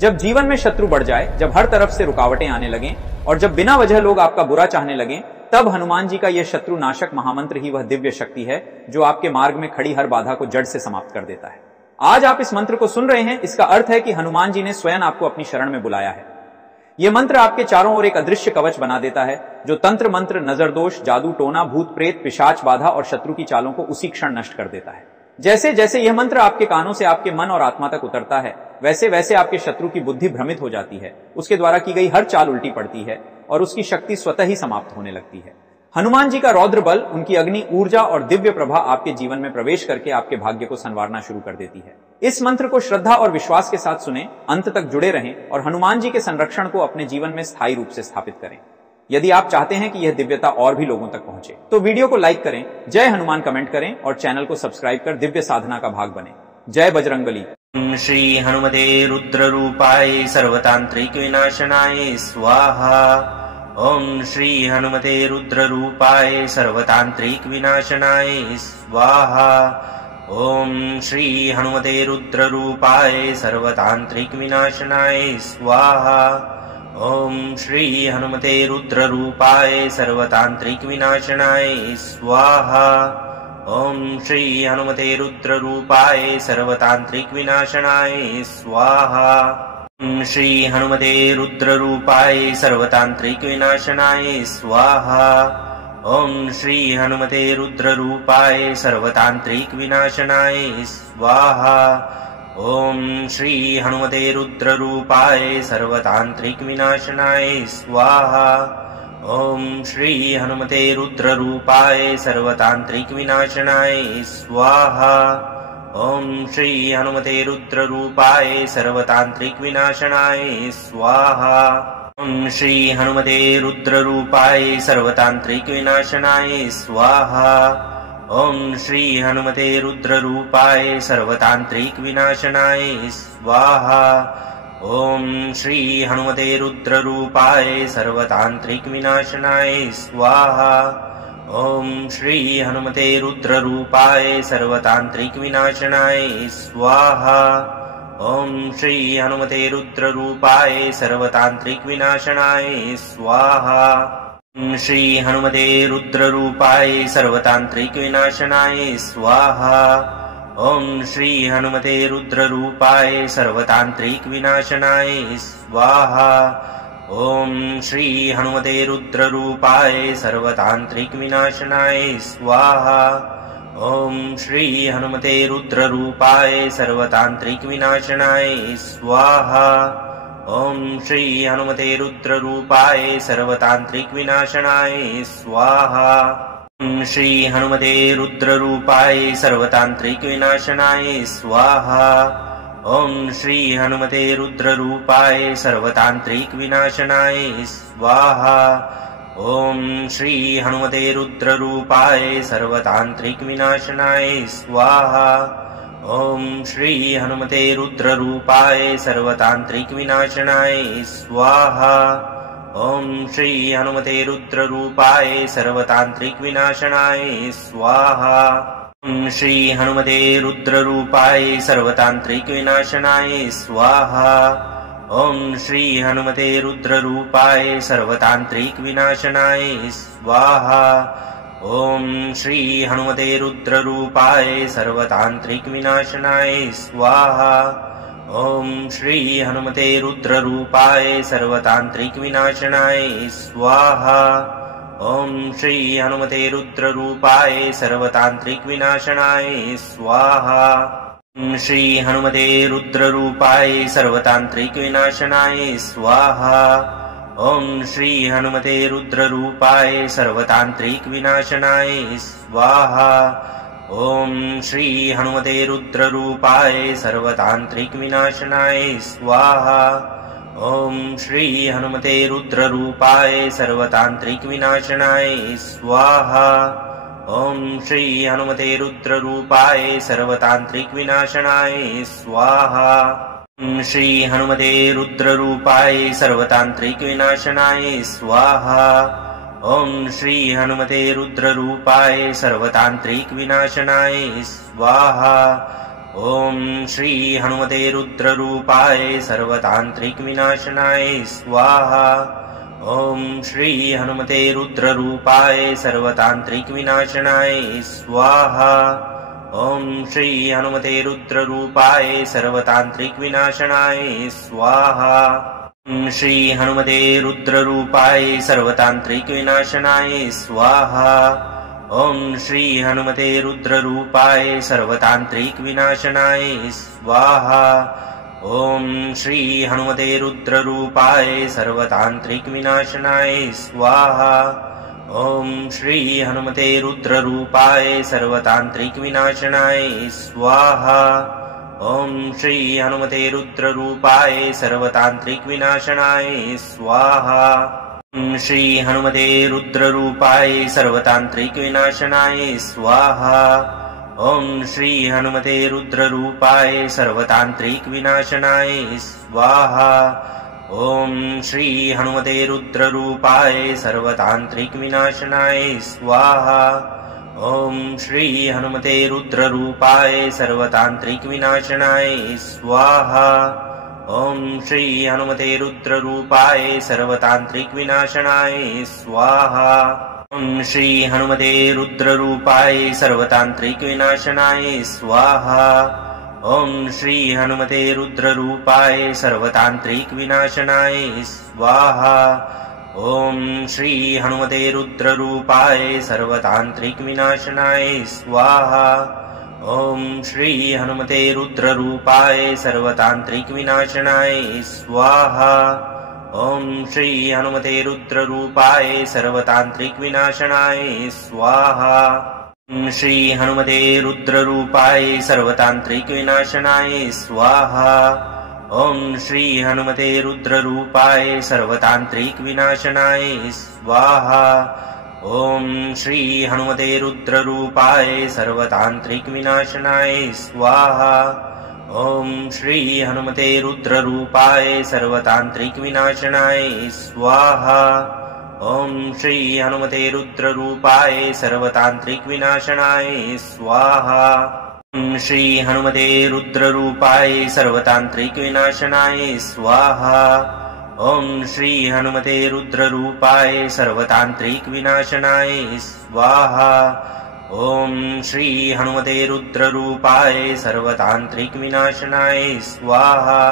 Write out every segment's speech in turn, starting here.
जब जीवन में शत्रु बढ़ जाए, जब हर तरफ से रुकावटें आने लगें और जब बिना वजह लोग आपका बुरा चाहने लगें, तब हनुमान जी का यह शत्रु नाशक महामंत्र ही वह दिव्य शक्ति है जो आपके मार्ग में खड़ी हर बाधा को जड़ से समाप्त कर देता है। आज आप इस मंत्र को सुन रहे हैं, इसका अर्थ है कि हनुमान जी ने स्वयं आपको अपनी शरण में बुलाया है। यह मंत्र आपके चारों ओर एक अदृश्य कवच बना देता है जो तंत्र मंत्र, नजर दोष, जादू टोना, भूत प्रेत, पिशाच बाधा और शत्रु की चालों को उसी क्षण नष्ट कर देता है। जैसे जैसे यह मंत्र आपके कानों से आपके मन और आत्मा तक उतरता है, वैसे वैसे आपके शत्रु की बुद्धि भ्रमित हो जाती है, उसके द्वारा की गई हर चाल उल्टी पड़ती है और उसकी शक्ति स्वतः ही समाप्त होने लगती है। हनुमान जी का रौद्र बल, उनकी अग्नि ऊर्जा और दिव्य प्रभा आपके जीवन में प्रवेश करके आपके भाग्य को संवारना शुरू कर देती है। इस मंत्र को श्रद्धा और विश्वास के साथ सुने, अंत तक जुड़े रहें और हनुमान जी के संरक्षण को अपने जीवन में स्थायी रूप से स्थापित करें। यदि आप चाहते हैं कि यह दिव्यता और भी लोगों तक पहुंचे तो वीडियो को लाइक करें, जय हनुमान कमेंट करें और चैनल को सब्सक्राइब कर दिव्य साधना का भाग बने। जय बजरंगबली। श्री हनुमते रुद्र रूपाय सर्वतांत्रिक विनाशनाय स्वाहा। ओम श्री हनुमते रुद्र रूपाय सर्वतांत्रिक विनाशनाय स्वाहा। ओम श्री हनुमते रुद्र रूपाय सर्वतांत्रिक विनाशनाय स्वाहा। ओम श्री हनुमते रुद्र रूपाय सर्वतांत्रिक विनाशनाय स्वाहा। ओम श्री हनुमते रुद्र रूपाय सर्वतांत्रिक विनाशनाय स्वाहा। ओम श्री हनुमते रुद्र रूपाय सर्वतांत्रिक विनाशनाय स्वाहा। ओम श्री हनुमते रुद्र रूपाय सर्वतांत्रिक विनाशनाय स्वाहा। ओम श्री हनुमते रुद्र रूपाय सर्वतांत्रिक विनाशनाय स्वाहा। ओम श्री हनुमते रुद्र रूपाय सर्वतांत्रिक विनाशनाय स्वाहा। ओम श्री हनुमते रुद्र रूपाय सर्वतांत्रिक विनाशनाय स्वाहा। ओम श्री हनुमते रुद्र रूपाय सर्वतांत्रिक विनाशनाय स्वाहा। ओम श्री हनुमते रुद्र रूपाय सर्वतांत्रिक विनाशनाय स्वाहा। ओम श्री हनुमते रुद्र रूपाय सर्वतांत्रिक विनाशनाय स्वाहा। ओम श्री हनुमते रुद्र रूपाय सर्वतांत्रिक विनाशनाय स्वाहा। ओम श्री हनुमते रुद्र रूपाय सर्वतांत्रिक विनाशनाय स्वाहा। ओम श्री हनुमते रुद्र रूपाय सर्वतांत्रिक विनाशनाय स्वाहा। ओम श्री हनुमते रुद्र रूपाय सर्वतांत्रिक विनाशनाय स्वाहा। ओम श्री हनुमते रुद्र रूपाय सर्वतांत्रिक विनाशनाय स्वाहा। ओम श्री हनुमते रुद्र रूपाय सर्वतांत्रिक विनाशनाय स्वाहा। ओम श्री हनुमते रुद्र रूपाय सर्वतांत्रिक विनाशनाय स्वाहा। ओम श्री हनुमते रुद्र रूपाय सर्वतांत्रिक विनाशनाय स्वाहा। ओम श्री हनुमते रुद्र रूपाय सर्वतांत्रिक विनाशनाय स्वाहा। ओम श्री हनुमते रुद्र रूपाय सर्वतांत्रिक विनाशनाय स्वाहा। ओम श्री हनुमते रुद्र रूपाय सर्वतांत्रिक विनाशनाय स्वाहा। ओम श्री हनुमते रुद्र रूपाय सर्वतांत्रिक विनाशनाय स्वाहा। ओम श्री हनुमते रुद्र रूपाय सर्वतांत्रिक विनाशनाय स्वाहा। ओम श्री हनुमते रुद्र रूपाय सर्वतांत्रिक विनाशनाय स्वाहा। ओम श्री हनुमते रुद्र रूपाय सर्वतांत्रिक विनाशनाय स्वाहा। ओम श्री हनुमते रुद्र रूपाय सर्वतांत्रिक विनाशनाय स्वाहा। ओम श्री हनुमते रुद्र रूपाय सर्वतांत्रिक विनाशनाय स्वाहा। ओम श्री हनुमते रुद्र रूपाय सर्वतांत्रिक विनाशनाय स्वाहा। ओम श्री हनुमते रुद्र रूपाय सर्वतांत्रिक विनाशनाय स्वाहा। ओम श्री हनुमते रुद्र रूपाय सर्वतांत्रिक विनाशनाय स्वाहा। ओम श्री हनुमते रुद्र रूपाय सर्वतांत्रिक विनाशनाय स्वाहा। ओम श्री हनुमते रुद्र रूपाय सर्वतांत्रिक विनाशनाय स्वाहा। ओम श्री हनुमते रुद्र रूपाय सर्वतांत्रिक विनाशनाय स्वाहा। ओम श्री हनुमते रुद्र रूपाय सर्वतांत्रिक विनाशनाय स्वाहा। ॐ श्री हनुमते रुद्ररूपाय सर्वतान्त्रिकविनाशनाय स्वाहा। ॐ श्री हनुमते रुद्ररूपाय सर्वतान्त्रिकविनाशनाय स्वाहा। ॐ श्री हनुमते रुद्ररूपाय सर्वतान्त्रिकविनाशनाय स्वाहा। ॐ श्री हनुमते रुद्ररूपाय सर्वतान्त्रिकविनाशनाय स्वाहा। ॐ श्री हनुमते रुद्ररूपाय सर्वतान्त्रिकविनाशनाय स्वाहा। ॐ श्री हनुमते रुद्ररूपाय सर्वतान्त्रिकविनाशनाय स्वाहा। ॐ श्री हनुमते रुद्ररूपाय सर्वतान्त्रिकविनाशनाय स्वाहा। ॐ श्री हनुमते रुद्ररूपाय सर्वतान्त्रिकविनाशनाय स्वाहा। ॐ श्री हनुमते रुद्ररूपाय सर्वतान्त्रिकविनाशनाय स्वाहा। ॐ श्री हनुमते रुद्ररूपाय सर्वतान्त्रिकविनाशनाय स्वाहा। ॐ श्री हनुमते रुद्ररूपाय सर्वतान्त्रिकविनाशनाय स्वाहा। ॐ श्री हनुमते रुद्ररूपाय सर्वतान्त्रिकविनाशनाय स्वाहा। ॐ श्री हनुमते रुद्ररूपाय सर्वतान्त्रिकविनाशनाय स्वाहा। ॐ श्री हनुमते रुद्ररूपाय सर्वतान्त्रिकविनाशनाय स्वाहा। ॐ श्री हनुमते रुद्ररूपाय सर्वतान्त्रिकविनाशनाय स्वाहा। ॐ श्री हनुमते रुद्ररूपाय सर्वतान्त्रिकविनाशनाय स्वाहा। ॐ श्री हनुमते रुद्ररूपाय सर्वतान्त्रिकविनाशनाय स्वाहा। ॐ श्री हनुमते रुद्ररूपाय सर्वतान्त्रिकविनाशनाय स्वाहा। ॐ श्री हनुमते रुद्ररूपाय सर्वतान्त्रिकविनाशनाय स्वाहा। ॐ श्री हनुमते रुद्ररूपाय सर्वतान्त्रिकविनाशनाय स्वाहा। ॐ श्री हनुमते रुद्ररूपाय सर्वतान्त्रिकविनाशनाय स्वाहा। ॐ श्री हनुमते रुद्ररूपाय सर्वतान्त्रिकविनाशनाय स्वाहा। ॐ श्री हनुमते रुद्ररूपाय सर्वतान्त्रिकविनाशनाय स्वाहा। ॐ श्री हनुमते रुद्ररूपाय सर्वतान्त्रिकविनाशनाय स्वाहा। ॐ श्री हनुमते रुद्ररूपाय सर्वतान्त्रिकविनाशनाय स्वाहा। ॐ श्री हनुमते रुद्ररूपाय सर्वतान्त्रिकविनाशनाय स्वाहा।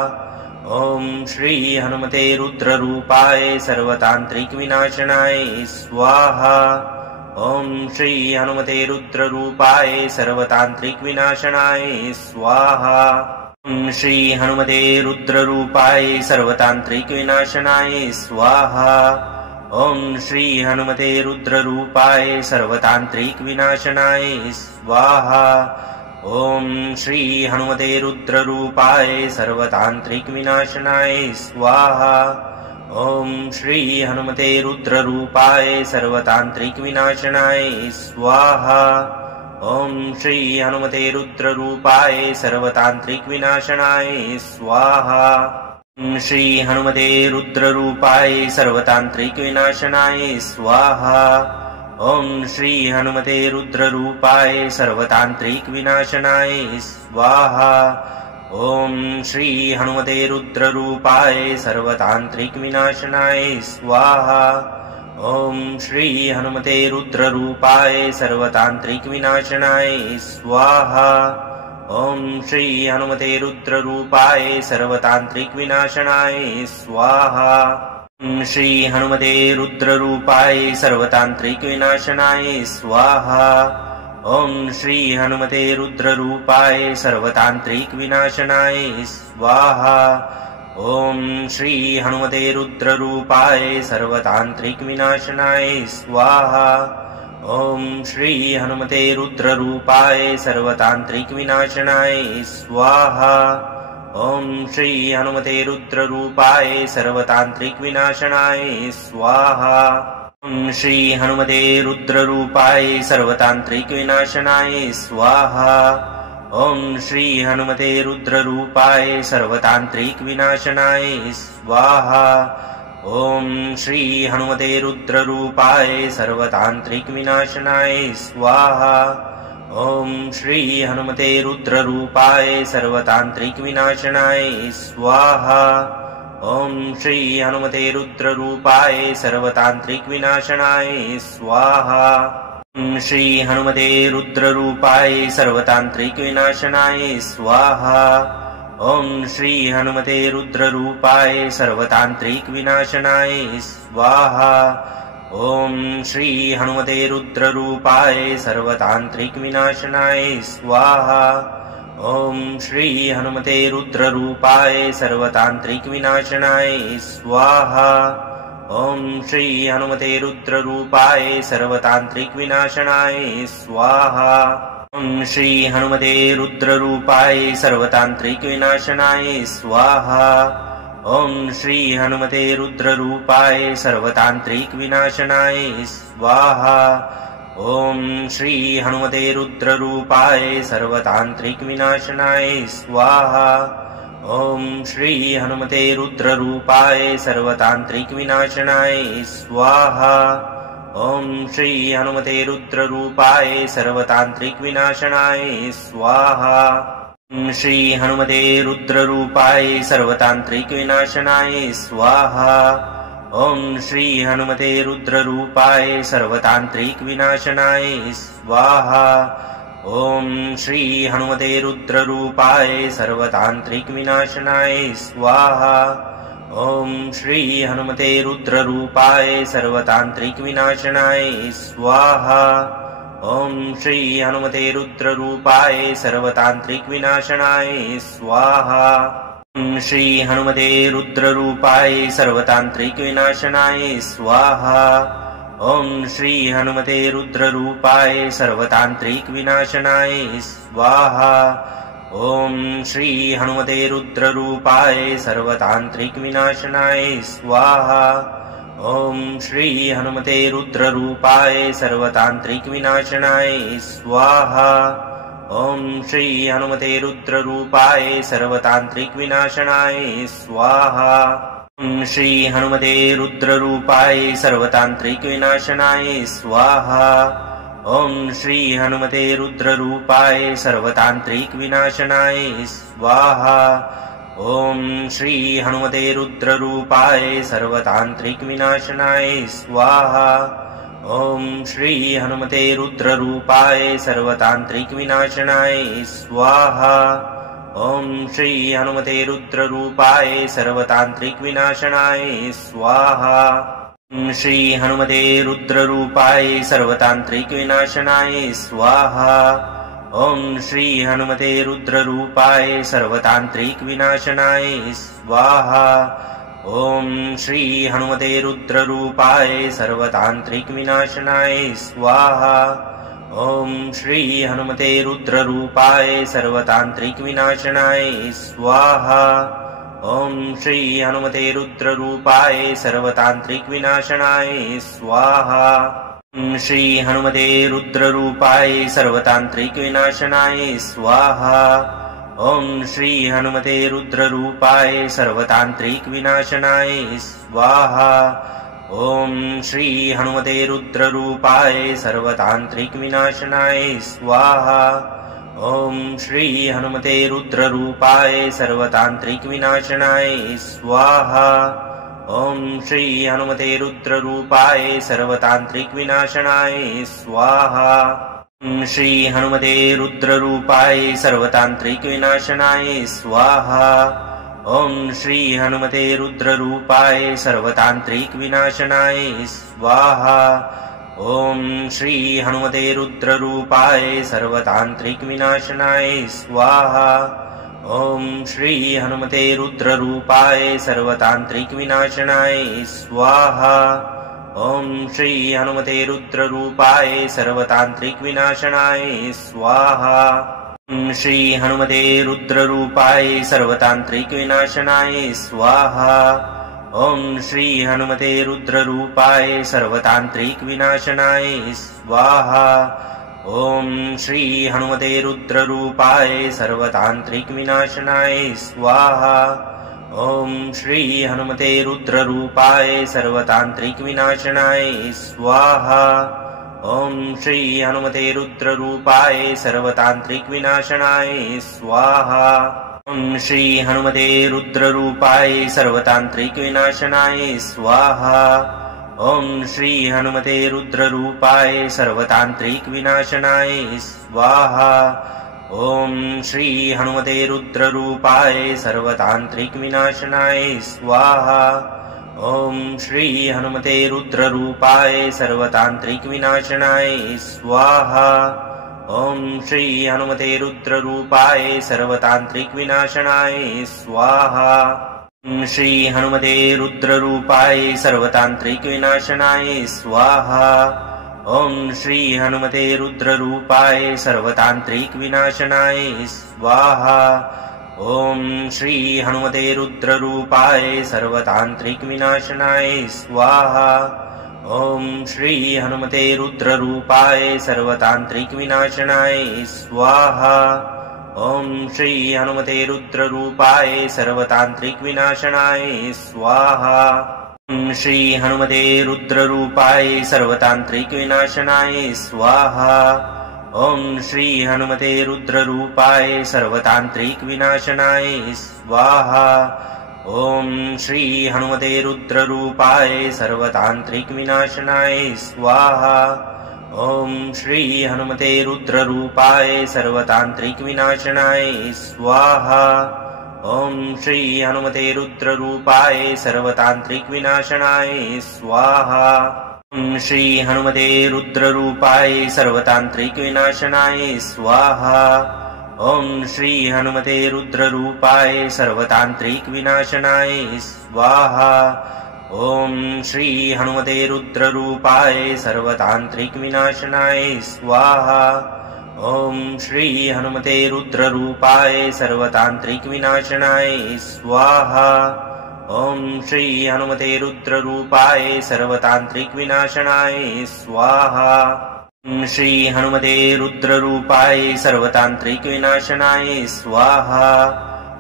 ॐ श्री हनुमते रुद्ररूपाय सर्वतान्त्रिकविनाशनाय स्वाहा। ॐ श्री हनुमते रुद्ररूपाय सर्वतान्त्रिकविनाशनाय स्वाहा। ॐ श्री हनुमते रुद्ररूपाय सर्वतान्त्रिकविनाशनाय स्वाहा। ॐ श्री हनुमते रुद्ररूपाय सर्वतान्त्रिकविनाशनाय स्वाहा। ॐ श्री हनुमते रुद्ररूपाय सर्वतान्त्रिकविनाशनाय स्वाहा। ॐ श्री हनुमते रुद्ररूपाय सर्वतान्त्रिकविनाशनाय स्वाहा। ॐ श्री हनुमते रुद्ररूपाय सर्वतान्त्रिकविनाशनाय स्वाहा। ॐ श्री हनुमते रुद्ररूपाय सर्वतान्त्रिकविनाशनाय स्वाहा। ॐ श्री हनुमते रुद्ररूपाय सर्वतान्त्रिकविनाशनाय स्वाहा। ॐ श्री हनुमते रुद्ररूपाय सर्वतान्त्रिकविनाशनाय स्वाहा। ॐ श्री हनुमते रुद्ररूपाय सर्वतान्त्रिकविनाशनाय स्वाहा। ॐ श्री हनुमते रुद्ररूपाय सर्वतान्त्रिकविनाशनाय स्वाहा। ॐ श्री हनुमते रुद्ररूपाय सर्वतान्त्रिकविनाशनाय स्वाहा। ॐ श्री हनुमते रुद्ररूपाय सर्वतान्त्रिकविनाशनाय स्वाहा। ॐ श्री हनुमते रुद्ररूपाय सर्वतान्त्रिकविनाशनाय स्वाहा। ॐ श्री हनुमते रुद्ररूपाय सर्वतान्त्रिकविनाशनाय स्वाहा। ॐ श्री हनुमते रुद्ररूपाय सर्वतान्त्रिकविनाशनाय स्वाहा। ॐ श्री हनुमते रुद्ररूपाय सर्वतान्त्रिकविनाशनाय स्वाहा। ॐ श्री हनुमते रुद्ररूपाय सर्वतान्त्रिकविनाशनाय स्वाहा। ॐ श्री हनुमते रुद्ररूपाय सर्वतान्त्रिकविनाशनाय स्वाहा। ॐ श्री हनुमते रुद्ररूपाय सर्वतान्त्रिकविनाशनाय स्वाहा। ॐ श्री हनुमते रुद्ररूपाय सर्वतान्त्रिकविनाशनाय स्वाहा। ॐ श्री हनुमते रुद्ररूपाय सर्वतान्त्रिकविनाशनाय स्वाहा। ॐ श्री हनुमते रुद्ररूपाय सर्वतान्त्रिकविनाशनाय स्वाहा। ॐ श्री हनुमते रुद्ररूपाय सर्वतान्त्रिकविनाशनाय स्वाहा। ॐ श्री हनुमते रुद्ररूपाय सर्वतान्त्रिकविनाशनाय स्वाहा। ॐ श्री हनुमते रुद्ररूपाय सर्वतान्त्रिकविनाशनाय स्वाहा। ॐ श्री हनुमते रुद्ररूपाय सर्वतान्त्रिकविनाशनाय स्वाहा। ॐ श्री हनुमते रुद्ररूपाय सर्वतान्त्रिकविनाशनाय स्वाहा। ॐ श्री हनुमते रुद्ररूपाय सर्वतान्त्रिकविनाशनाय स्वाहा। ॐ श्री हनुमते रुद्ररूपाय सर्वतान्त्रिकविनाशनाय स्वाहा। ॐ श्री हनुमते रुद्ररूपाय सर्वतान्त्रिकविनाशनाय स्वाहा। ॐ श्री हनुमते रुद्ररूपाय सर्वतान्त्रिकविनाशनाय स्वाहा। ॐ श्री हनुमते रुद्ररूपाय सर्वतान्त्रिकविनाशनाय स्वाहा। ॐ श्री हनुमते रुद्ररूपाय सर्वतान्त्रिकविनाशनाय स्वाहा। ॐ श्री हनुमते रुद्ररूपाय सर्वतान्त्रिकविनाशनाय स्वाहा। ॐ श्री हनुमते रुद्ररूपाय सर्वतान्त्रिकविनाशनाय स्वाहा। ॐ श्री हनुमते रुद्ररूपाय सर्वतान्त्रिकविनाशनाय स्वाहा। ॐ श्री हनुमते रुद्ररूपाय सर्वतान्त्रिकविनाशनाय स्वाहा। ॐ श्री हनुमते रुद्ररूपाय सर्वतान्त्रिकविनाशनाय स्वाहा। ॐ श्री हनुमते रुद्ररूपाय सर्वतान्त्रिकविनाशनाय स्वाहा। ॐ श्री हनुमते रुद्ररूपाय सर्वतान्त्रिकविनाशनाय स्वाहा। ॐ श्री हनुमते रुद्ररूपाय सर्वतान्त्रिकविनाशनाय स्वाहा। ॐ श्री हनुमते रुद्ररूपाय सर्वतान्त्रिकविनाशनाय स्वाहा। ॐ श्री हनुमते रुद्ररूपाय सर्वतान्त्रिकविनाशनाय स्वाहा। ॐ श्री हनुमते रुद्ररूपाय सर्वतान्त्रिकविनाशनाय स्वाहा। ॐ श्री हनुमते रुद्ररूपाय सर्वतान्त्रिकविनाशनाय स्वाहा। ॐ श्री हनुमते रुद्ररूपाय सर्वतान्त्रिकविनाशनाय स्वाहा। ॐ श्री हनुमते रुद्ररूपाय सर्वतान्त्रिकविनाशनाय स्वाहा। ॐ श्री हनुमते रुद्ररूपाय सर्वतान्त्रिकविनाशनाय स्वाहा। ॐ श्री हनुमते रुद्ररूपाय सर्वतान्त्रिकविनाशनाय स्वाहा। ॐ श्री हनुमते रुद्ररूपाय सर्वतान्त्रिकविनाशनाय स्वाहा। ॐ श्री हनुमते रुद्ररूपाय सर्वतान्त्रिकविनाशनाय स्वाहा। ॐ श्री हनुमते रुद्ररूपाय सर्वतान्त्रिकविनाशनाय स्वाहा। ॐ श्री हनुमते रुद्ररूपाय सर्वतान्त्रिकविनाशनाय स्वाहा। ॐ श्री हनुमते रुद्ररूपाय सर्वतान्त्रिकविनाशनाय स्वाहा। ॐ श्री हनुमते रुद्ररूपाय सर्वतान्त्रिकविनाशनाय स्वाहा। ॐ श्री हनुमते रुद्ररूपाय सर्वतान्त्रिकविनाशनाय स्वाहा। ॐ श्री हनुमते रुद्ररूपाय सर्वतान्त्रिकविनाशनाय स्वाहा। ॐ श्री हनुमते रुद्ररूपाय सर्वतान्त्रिकविनाशनाय स्वाहा। ॐ श्री हनुमते रुद्ररूपाय सर्वतान्त्रिकविनाशनाय स्वाहा। ॐ श्री हनुमते रुद्ररूपाय सर्वतान्त्रिकविनाशनाय स्वाहा। ॐ श्री हनुमते रुद्ररूपाय सर्वतान्त्रिकविनाशनाय स्वाहा। ॐ श्री हनुमते रुद्ररूपाय सर्वतान्त्रिकविनाशनाय स्वाहा। ॐ श्री हनुमते रुद्ररूपाय सर्वतान्त्रिकविनाशनाय स्वाहा। ॐ श्री हनुमते रुद्ररूपाय सर्वतान्त्रिकविनाशनाय स्वाहा। ॐ श्री हनुमते रुद्ररूपाय सर्वतान्त्रिकविनाशनाय स्वाहा। ॐ श्री हनुमते रुद्ररूपाय सर्वतान्त्रिकविनाशनाय स्वाहा। ॐ श्री हनुमते रुद्ररूपाय सर्वतान्त्रिकविनाशनाय स्वाहा। ॐ श्री हनुमते रुद्ररूपाय सर्वतान्त्रिकविनाशनाय स्वाहा। ॐ श्री हनुमते रुद्ररूपाय सर्वतान्त्रिकविनाशनाय स्वाहा। ॐ श्री हनुमते रुद्ररूपाय सर्वतान्त्रिकविनाशनाय स्वाहा। ॐ श्री हनुमते रुद्ररूपाय सर्वतान्त्रिकविनाशनाय स्वाहा। ॐ श्री हनुमते रुद्ररूपाय सर्वतान्त्रिकविनाशनाय स्वाहा। ॐ श्री हनुमते रुद्ररूपाय सर्वतान्त्रिकविनाशनाय स्वाहा। ॐ श्री हनुमते रुद्ररूपाय सर्वतान्त्रिकविनाशनाय स्वाहा। ॐ श्री हनुमते रुद्ररूपाय सर्वतान्त्रिकविनाशनाय स्वाहा। ॐ श्री हनुमते रुद्ररूपाय सर्वतान्त्रिकविनाशनाय स्वाहा। ॐ श्री हनुमते रुद्ररूपाय सर्वतान्त्रिकविनाशनाय स्वाहा। ॐ श्री हनुमते रुद्ररूपाय सर्वतान्त्रिकविनाशनाय स्वाहा। ॐ श्री हनुमते रुद्ररूपाय सर्वतान्त्रिकविनाशनाय स्वाहा। ॐ श्री हनुमते रुद्ररूपाय सर्वतान्त्रिकविनाशनाय स्वाहा। ॐ श्री हनुमते रुद्ररूपाय सर्वतान्त्रिकविनाशनाय स्वाहा। ॐ श्री हनुमते रुद्ररूपाय सर्वतान्त्रिकविनाशनाय स्वाहा। ॐ श्री हनुमते रुद्ररूपाय सर्वतान्त्रिकविनाशनाय स्वाहा। ॐ श्री हनुमते रुद्ररूपाय सर्वतान्त्रिकविनाशनाय स्वाहा। ॐ श्री हनुमते रुद्ररूपाय सर्वतान्त्रिकविनाशनाय स्वाहा। ॐ श्री हनुमते रुद्ररूपाय सर्वतान्त्रिकविनाशनाय स्वाहा।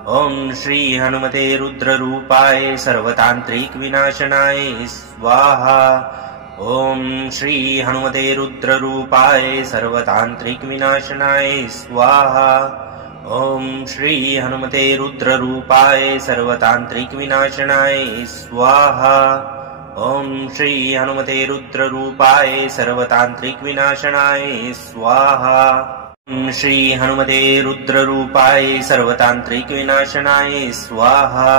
ॐ श्री हनुमते रुद्ररूपाय सर्वतान्त्रिकविनाशनाय स्वाहा। ॐ श्री हनुमते रुद्ररूपाय सर्वतान्त्रिकविनाशनाय स्वाहा। ॐ श्री हनुमते रुद्ररूपाय सर्वतान्त्रिकविनाशनाय स्वाहा। ॐ श्री हनुमते रुद्ररूपाय सर्वतान्त्रिकविनाशनाय स्वाहा। ॐ श्री हनुमते रुद्ररूपाय सर्वतान्त्रिकविनाशनाय स्वाहा।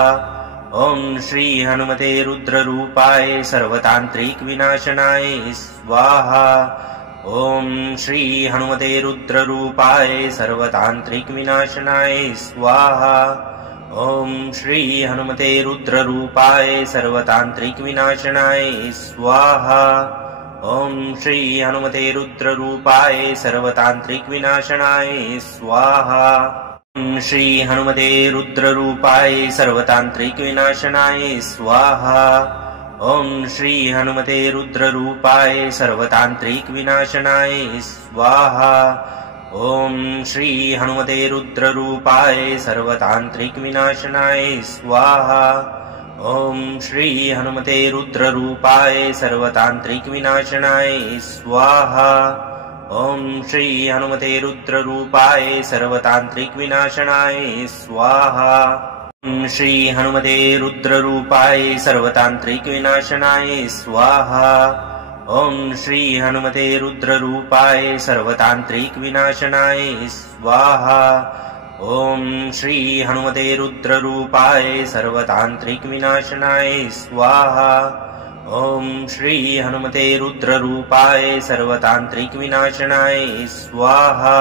ॐ श्री हनुमते रुद्ररूपाय सर्वतान्त्रिकविनाशनाय स्वाहा। ॐ श्री हनुमते रुद्ररूपाय सर्वतान्त्रिकविनाशनाय स्वाहा। ॐ श्री हनुमते रुद्ररूपाय सर्वतान्त्रिकविनाशनाय स्वाहा। ॐ श्री हनुमते रुद्ररूपाय सर्वतान्त्रिकविनाशनाय स्वाहा। ॐ श्री हनुमते रुद्ररूपाय सर्वतान्त्रिकविनाशनाय स्वाहा। ॐ श्री हनुमते रुद्ररूपाय सर्वतान्त्रिकविनाशनाय स्वाहा। ॐ श्री हनुमते रुद्ररूपाय सर्वतान्त्रिकविनाशनाय स्वाहा। ॐ श्री हनुमते रुद्ररूपाय सर्वतान्त्रिकविनाशनाय स्वाहा। ॐ श्री हनुमते रुद्ररूपाय सर्वतान्त्रिकविनाशनाय स्वाहा। ॐ श्री हनुमते रुद्ररूपाय सर्वतान्त्रिकविनाशनाय स्वाहा। ॐ श्री हनुमते रुद्ररूपाय सर्वतान्त्रिकविनाशनाय स्वाहा। ॐ श्री हनुमते रुद्ररूपाय सर्वतान्त्रिकविनाशनाय स्वाहा। ॐ श्री हनुमते रुद्ररूपाय सर्वतान्त्रिकविनाशनाय स्वाहा।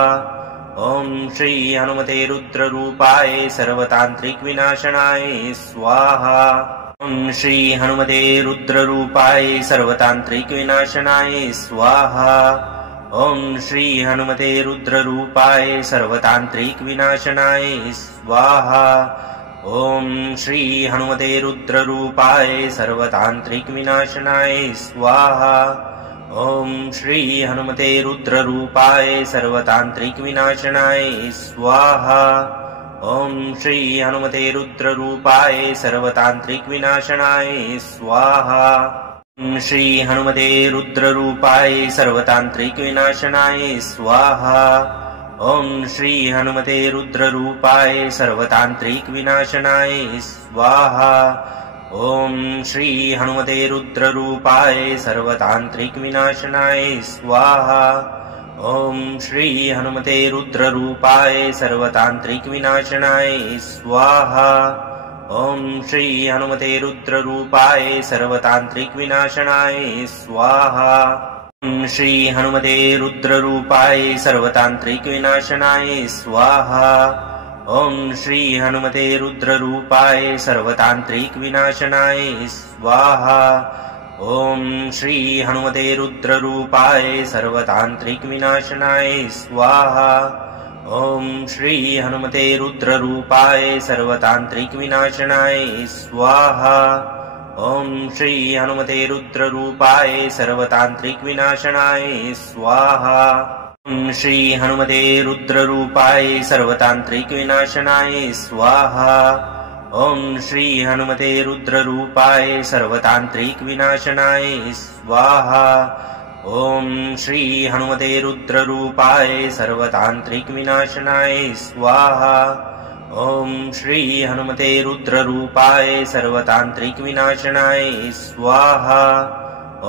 ॐ श्री हनुमते रुद्ररूपाय सर्वतान्त्रिकविनाशनाय स्वाहा। ॐ श्री हनुमते रुद्ररूपाय सर्वतान्त्रिकविनाशनाय स्वाहा। ॐ श्री हनुमते रुद्ररूपाय सर्वतान्त्रिकविनाशनाय स्वाहा। ॐ श्री हनुमते रुद्ररूपाय सर्वतान्त्रिकविनाशनाय स्वाहा। ॐ श्री हनुमते रुद्ररूपाय सर्वतान्त्रिकविनाशनाय स्वाहा। ॐ श्री हनुमते रुद्ररूपाय सर्वतान्त्रिकविनाशनाय स्वाहा। ॐ श्री हनुमते रुद्ररूपाय सर्वतान्त्रिकविनाशनाय स्वाहा। ॐ श्री हनुमते रुद्ररूपाय सर्वतान्त्रिकविनाशनाय स्वाहा। ॐ श्री हनुमते रुद्ररूपाय सर्वतान्त्रिकविनाशनाय स्वाहा। ॐ श्री हनुमते रुद्ररूपाय सर्वतान्त्रिकविनाशनाय स्वाहा। ॐ श्री हनुमते रुद्ररूपाय सर्वतान्त्रिकविनाशनाय स्वाहा। ॐ श्री हनुमते रुद्ररूपाय सर्वतान्त्रिकविनाशनाय स्वाहा। ॐ श्री हनुमते रुद्ररूपाय सर्वतान्त्रिकविनाशनाय स्वाहा। ॐ श्री हनुमते रुद्ररूपाय सर्वतान्त्रिकविनाशनाय स्वाहा। ॐ श्री हनुमते रुद्ररूपाय सर्वतान्त्रिकविनाशनाय स्वाहा। ॐ श्री हनुमते रुद्ररूपाय सर्वतान्त्रिकविनाशनाय स्वाहा। ॐ श्री हनुमते रुद्ररूपाय सर्वतान्त्रिकविनाशनाय स्वाहा। ॐ श्री हनुमते रुद्ररूपाय सर्वतान्त्रिकविनाशनाय स्वाहा। ॐ श्री हनुमते रुद्ररूपाय सर्वतान्त्रिकविनाशनाय स्वाहा। ॐ श्री हनुमते रुद्ररूपाय सर्वतान्त्रिकविनाशनाय स्वाहा।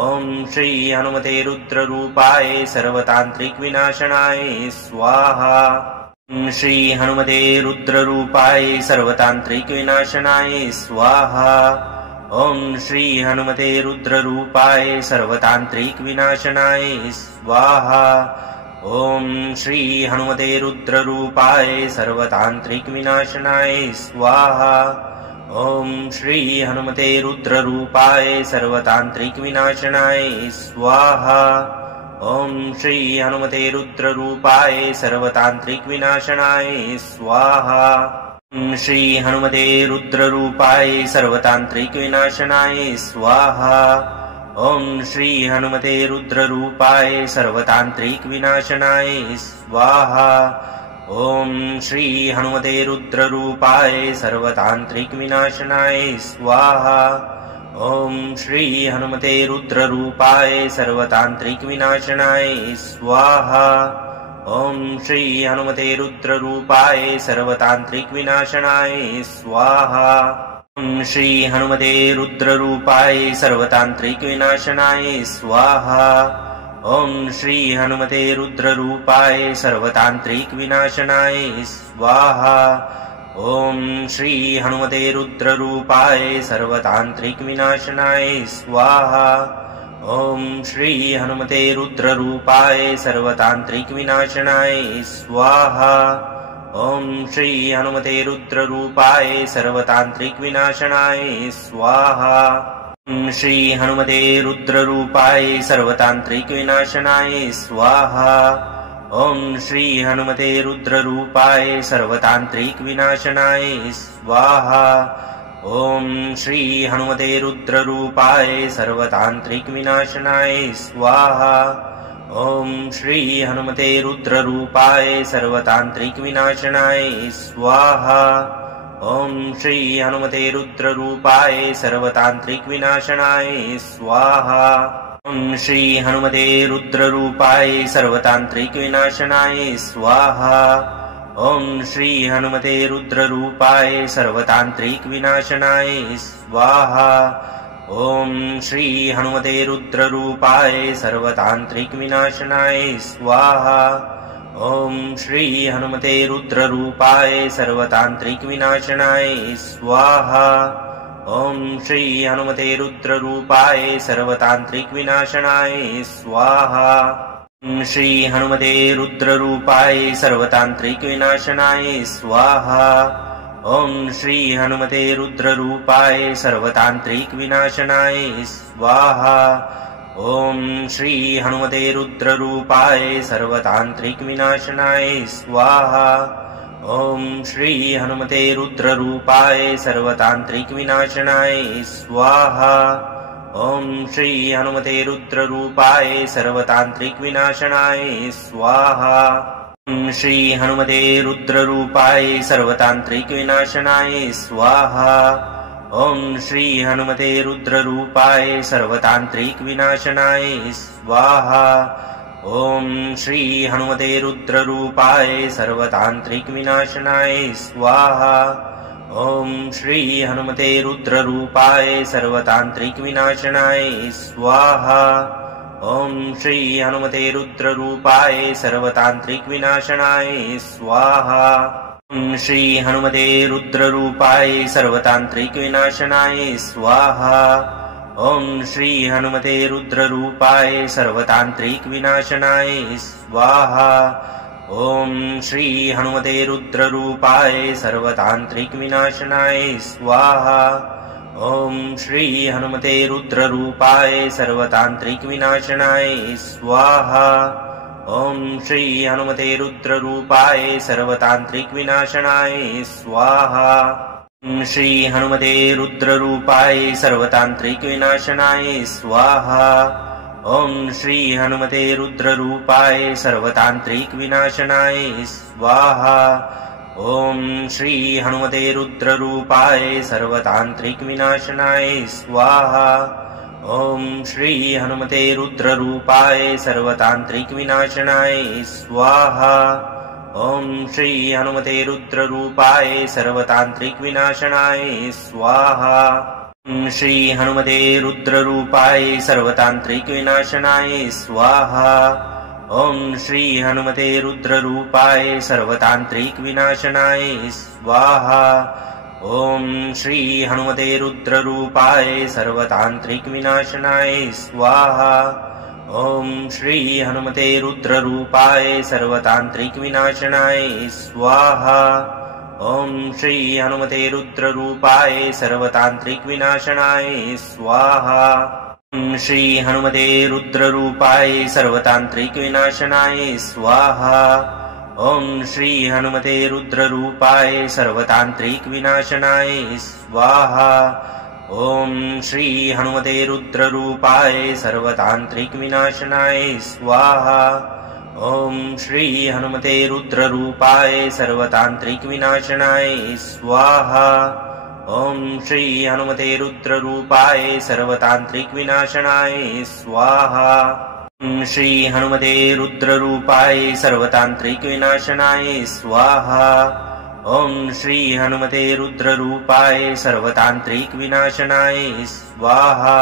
ॐ श्री हनुमते रुद्ररूपाय सर्वतान्त्रिकविनाशनाय स्वाहा। ॐ श्री हनुमते रुद्ररूपाय सर्वतान्त्रिकविनाशनाय स्वाहा। ॐ श्री हनुमते रुद्ररूपाय सर्वतान्त्रिकविनाशनाय स्वाहा। ॐ श्री हनुमते रुद्ररूपाय सर्वतान्त्रिकविनाशनाय स्वाहा। ॐ श्री हनुमते रुद्ररूपाय सर्वतान्त्रिकविनाशनाय स्वाहा। ॐ श्री हनुमते रुद्ररूपाय सर्वतान्त्रिकविनाशनाय स्वाहा। ॐ श्री हनुमते रुद्ररूपाय सर्वतान्त्रिकविनाशनाय स्वाहा। ॐ श्री हनुमते रुद्ररूपाय सर्वतान्त्रिकविनाशनाय स्वाहा। ॐ श्री हनुमते रुद्ररूपाय सर्वतान्त्रिकविनाशनाय स्वाहा। ॐ श्री हनुमते रुद्ररूपाय सर्वतान्त्रिकविनाशनाय स्वाहा। ॐ श्री हनुमते रुद्ररूपाय सर्वतान्त्रिकविनाशनाय स्वाहा। ॐ श्री हनुमते रुद्ररूपाय सर्वतान्त्रिकविनाशनाय स्वाहा। ॐ श्री हनुमते रुद्ररूपाय सर्वतान्त्रिकविनाशनाय स्वाहा। ॐ श्री हनुमते रुद्ररूपाय सर्वतान्त्रिकविनाशनाय स्वाहा। ॐ श्री हनुमते रुद्ररूपाय सर्वतान्त्रिकविनाशनाय स्वाहा। ॐ श्री हनुमते रुद्ररूपाय सर्वतान्त्रिकविनाशनाय स्वाहा। ॐ श्री हनुमते रुद्ररूपाय सर्वतान्त्रिकविनाशनाय स्वाहा। ॐ श्री हनुमते रुद्ररूपाय सर्वतान्त्रिकविनाशनाय स्वाहा। ॐ श्री हनुमते रुद्ररूपाय सर्वतान्त्रिकविनाशनाय स्वाहा। ॐ श्री हनुमते रुद्ररूपाय सर्वतान्त्रिकविनाशनाय स्वाहा। ॐ श्री हनुमते रुद्ररूपाय सर्वतान्त्रिकविनाशनाय स्वाहा। ॐ श्री हनुमते रुद्ररूपाय सर्वतान्त्रिकविनाशनाय स्वाहा। ॐ श्री हनुमते रुद्ररूपाय सर्वतान्त्रिकविनाशनाय स्वाहा। ॐ श्री हनुमते रुद्ररूपाय सर्वतान्त्रिकविनाशनाय स्वाहा। ॐ श्री हनुमते रुद्ररूपाय सर्वतान्त्रिकविनाशनाय स्वाहा। ॐ श्री हनुमते रुद्ररूपाय सर्वतान्त्रिकविनाशनाय स्वाहा। ॐ श्री हनुमते रुद्ररूपाय सर्वतान्त्रिकविनाशनाय स्वाहा। ॐ श्री हनुमते रुद्ररूपाय सर्वतान्त्रिकविनाशनाय स्वाहा। ॐ श्री हनुमते रुद्ररूपाय सर्वतान्त्रिकविनाशनाय स्वाहा। ॐ श्री हनुमते रुद्ररूपाय सर्वतान्त्रिकविनाशनाय स्वाहा। ॐ श्री हनुमते रुद्ररूपाय सर्वतान्त्रिकविनाशनाय स्वाहा। ॐ श्री हनुमते रुद्ररूपाय सर्वतान्त्रिकविनाशनाय स्वाहा। ॐ श्री हनुमते रुद्ररूपाय सर्वतान्त्रिक विनाशनाय स्वाहा। ॐ श्री हनुमते रुद्ररूपाय सर्वतान्त्रिक विनाशनाय स्वाहा। ॐ श्री हनुमते रुद्ररूपाय सर्वतान्त्रिक विनाशनाय स्वाहा। ॐ श्री हनुमते रुद्ररूपाय सर्वतान्त्रिक विनाशनाय स्वाहा। ॐ श्री हनुमते रुद्ररूपाय सर्वतान्त्रिक विनाशनाय स्वाहा। ॐ श्री हनुमते रुद्ररूपाय सर्वतान्त्रिक विनाशनाय स्वाहा। ॐ श्री हनुमते रुद्ररूपाय सर्वतान्त्रिक विनाशनाय स्वाहा। ॐ श्री हनुमते रुद्ररूपाय सर्वतान्त्रिक विनाशनाय स्वाहा। ॐ श्री हनुमते रुद्ररूपाय सर्वतान्त्रिक विनाशनाय स्वाहा। ॐ श्री हनुमते रुद्ररूपाय सर्वतान्त्रिक विनाशनाय स्वाहा। ॐ श्री हनुमते रुद्ररूपाय सर्वतान्त्रिक विनाशनाय स्वाहा। ॐ श्री हनुमते रुद्ररूपाय सर्वतान्त्रिक विनाशनाय स्वाहा। ॐ श्री हनुमते रुद्ररूपाय सर्वतान्त्रिक विनाशनाय स्वाहा। ॐ श्री हनुमते रुद्ररूपाय सर्वतान्त्रिक विनाशनाय स्वाहा। ॐ श्री हनुमते रुद्ररूपाय सर्वतान्त्रिक विनाशनाय स्वाहा। ॐ श्री हनुमते रुद्ररूपाय सर्वतान्त्रिक विनाशनाय स्वाहा। ॐ श्री हनुमते रुद्ररूपाय सर्वतान्त्रिक विनाशनाय स्वाहा। ॐ श्री हनुमते रुद्ररूपाय सर्वतान्त्रिक विनाशनाय स्वाहा। ॐ श्री हनुमते रुद्ररूपाय सर्वतान्त्रिक विनाशनाय स्वाहा। ॐ श्री हनुमते रुद्ररूपाय सर्वतान्त्रिक विनाशनाय स्वाहा। ॐ श्री हनुमते रुद्ररूपाय सर्वतान्त्रिक विनाशनाय स्वाहा। ॐ श्री हनुमते रुद्ररूपाय सर्वतान्त्रिक विनाशनाय स्वाहा। ॐ श्री हनुमते रुद्ररूपाय सर्वतान्त्रिक विनाशनाय स्वाहा। ॐ श्री हनुमते रुद्ररूपाय सर्वतान्त्रिक विनाशनाय स्वाहा। ॐ श्री हनुमते रुद्ररूपाय सर्वतान्त्रिक विनाशनाय स्वाहा। ॐ श्री हनुमते रुद्ररूपाय सर्वतान्त्रिक विनाशनाय स्वाहा।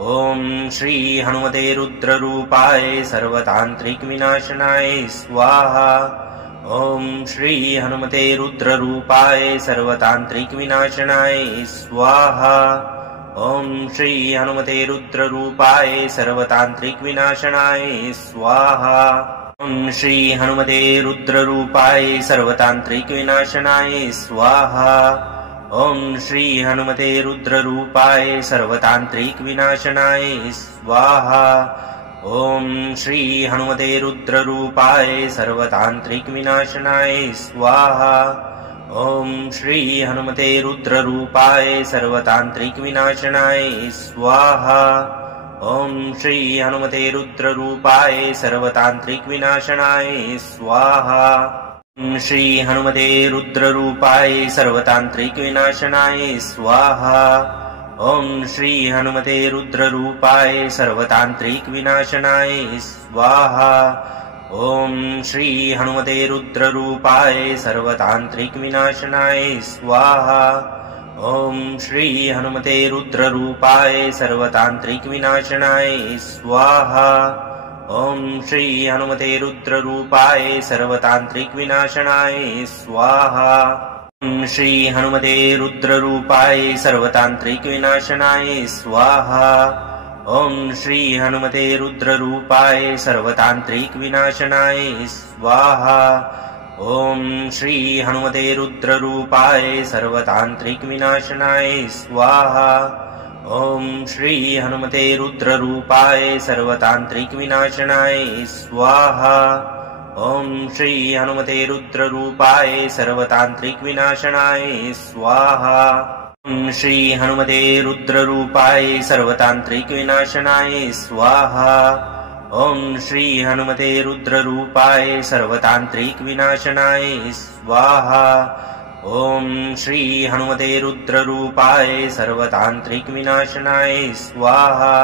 ॐ श्री हनुमते रुद्ररूपाय सर्वतान्त्रिक विनाशनाय स्वाहा। ॐ श्री हनुमते रुद्ररूपाय सर्वतान्त्रिक विनाशनाय स्वाहा। ॐ श्री हनुमते रुद्ररूपाय सर्वतान्त्रिक विनाशनाय स्वाहा। ॐ श्री हनुमते रुद्ररूपाय सर्वतान्त्रिक विनाशनाय स्वाहा। ॐ श्री हनुमते रुद्ररूपाय सर्वतान्त्रिक विनाशनाय स्वाहा। ॐ श्री हनुमते रुद्ररूपाय सर्वतान्त्रिक विनाशनाय स्वाहा। ॐ श्री हनुमते रुद्ररूपाय सर्वतान्त्रिक विनाशनाय स्वाहा। ॐ श्री हनुमते रुद्ररूपाय सर्वतान्त्रिक विनाशनाय स्वाहा। ॐ श्री हनुमते रुद्ररूपाय सर्वतान्त्रिक विनाशनाय स्वाहा। ॐ श्री हनुमते रुद्ररूपाय सर्वतान्त्रिक विनाशनाय स्वाहा। ॐ श्री हनुमते रुद्ररूपाय सर्वतान्त्रिक विनाशनाय स्वाहा। ॐ श्री हनुमते रुद्ररूपाय सर्वतान्त्रिक विनाशनाय स्वाहा। ॐ श्री हनुमते रुद्ररूपाय सर्वतान्त्रिक विनाशनाय स्वाहा। ॐ श्री हनुमते रुद्ररूपाय सर्वतान्त्रिक विनाशनाय स्वाहा। ॐ श्री हनुमते रुद्ररूपाय सर्वतान्त्रिक विनाशनाय स्वाहा। ॐ श्री हनुमते रुद्ररूपाय सर्वतान्त्रिक विनाशनाय स्वाहा। ॐ श्री हनुमते रुद्ररूपाय सर्वतान्त्रिक विनाशनाय स्वाहा। ॐ श्री हनुमते रुद्ररूपाय सर्वतान्त्रिक विनाशनाय स्वाहा। ॐ श्री हनुमते रुद्ररूपाय सर्वतान्त्रिक विनाशनाय स्वाहा। ॐ श्री हनुमते रुद्ररूपाय सर्वतान्त्रिक विनाशनाय स्वाहा। ॐ श्री हनुमते रुद्ररूपाय सर्वतान्त्रिकविनाशनाय स्वाहा।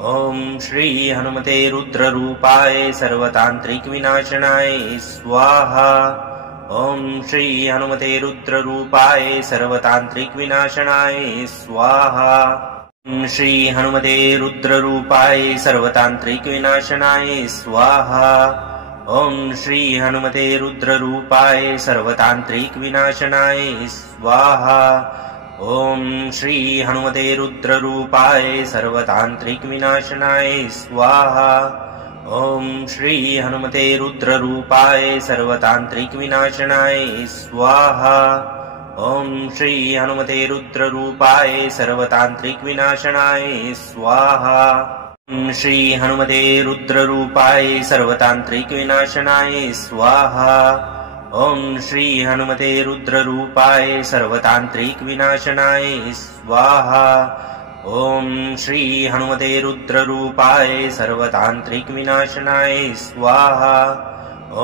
ॐ श्री हनुमते रुद्ररूपाय सर्वतान्त्रिकविनाशनाय स्वाहा। ॐ श्री हनुमते रुद्ररूपाय सर्वतान्त्रिकविनाशनाय स्वाहा। श्री हनुमते रुद्ररूपाय सर्वतान्त्रिकविनाशनाय स्वाहा। ॐ श्री हनुमते रुद्ररूपाय सर्वतान्त्रिकविनाशनाय स्वाहा। ॐ श्री हनुमते रुद्ररूपाय सर्वतान्त्रिकविनाशनाय स्वाहा। ॐ श्री हनुमते रुद्ररूपाय सर्वतान्त्रिकविनाशनाय स्वाहा। ॐ श्री हनुमते रुद्ररूपाय सर्वतान्त्रिकविनाशनाय स्वाहा। श्री हनुमते रुद्ररूपाय सर्वतान्त्रिकविनाशनाय स्वाहा। ॐ श्री हनुमते रुद्ररूपाय सर्वतान्त्रिकविनाशनाय स्वाहा। ॐ श्री हनुमते रुद्ररूपाय सर्वतान्त्रिकविनाशनाय स्वाहा।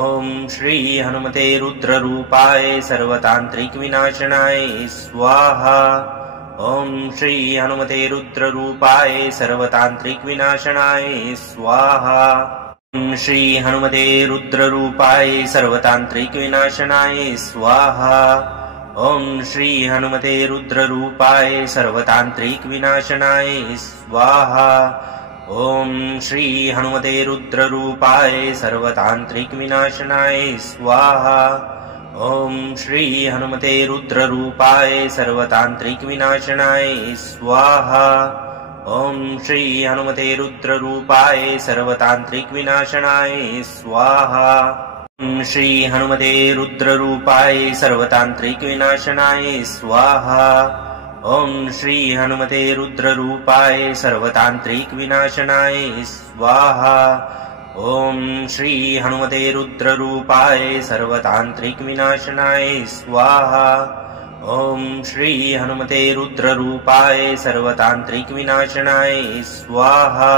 ॐ श्री हनुमते रुद्ररूपाय सर्वतान्त्रिकविनाशनाय स्वाहा। ॐ श्री हनुमते रुद्ररूपाय सर्वतान्त्रिकविनाशनाय स्वाहा। श्री हनुमते रुद्ररूपाय सर्वतान्त्रिकविनाशनाय स्वाहा। ॐ श्री हनुमते रुद्ररूपाय सर्वतान्त्रिकविनाशनाय स्वाहा। ॐ श्री हनुमते रुद्ररूपाय सर्वतान्त्रिकविनाशनाय स्वाहा। ॐ श्री हनुमते रुद्ररूपाय सर्वतान्त्रिकविनाशनाय स्वाहा। ॐ श्री हनुमते रुद्ररूपाय सर्वतान्त्रिकविनाशनाय स्वाहा। श्री हनुमते रुद्ररूपाय सर्वतान्त्रिकविनाशनाय स्वाहा। ॐ श्री हनुमते रुद्ररूपाय सर्वतान्त्रिकविनाशनाय स्वाहा। ॐ श्री हनुमते रुद्ररूपाय सर्वतान्त्रिकविनाशनाय स्वाहा। ॐ श्री हनुमते रुद्ररूपाय सर्वतान्त्रिकविनाशनाय स्वाहा।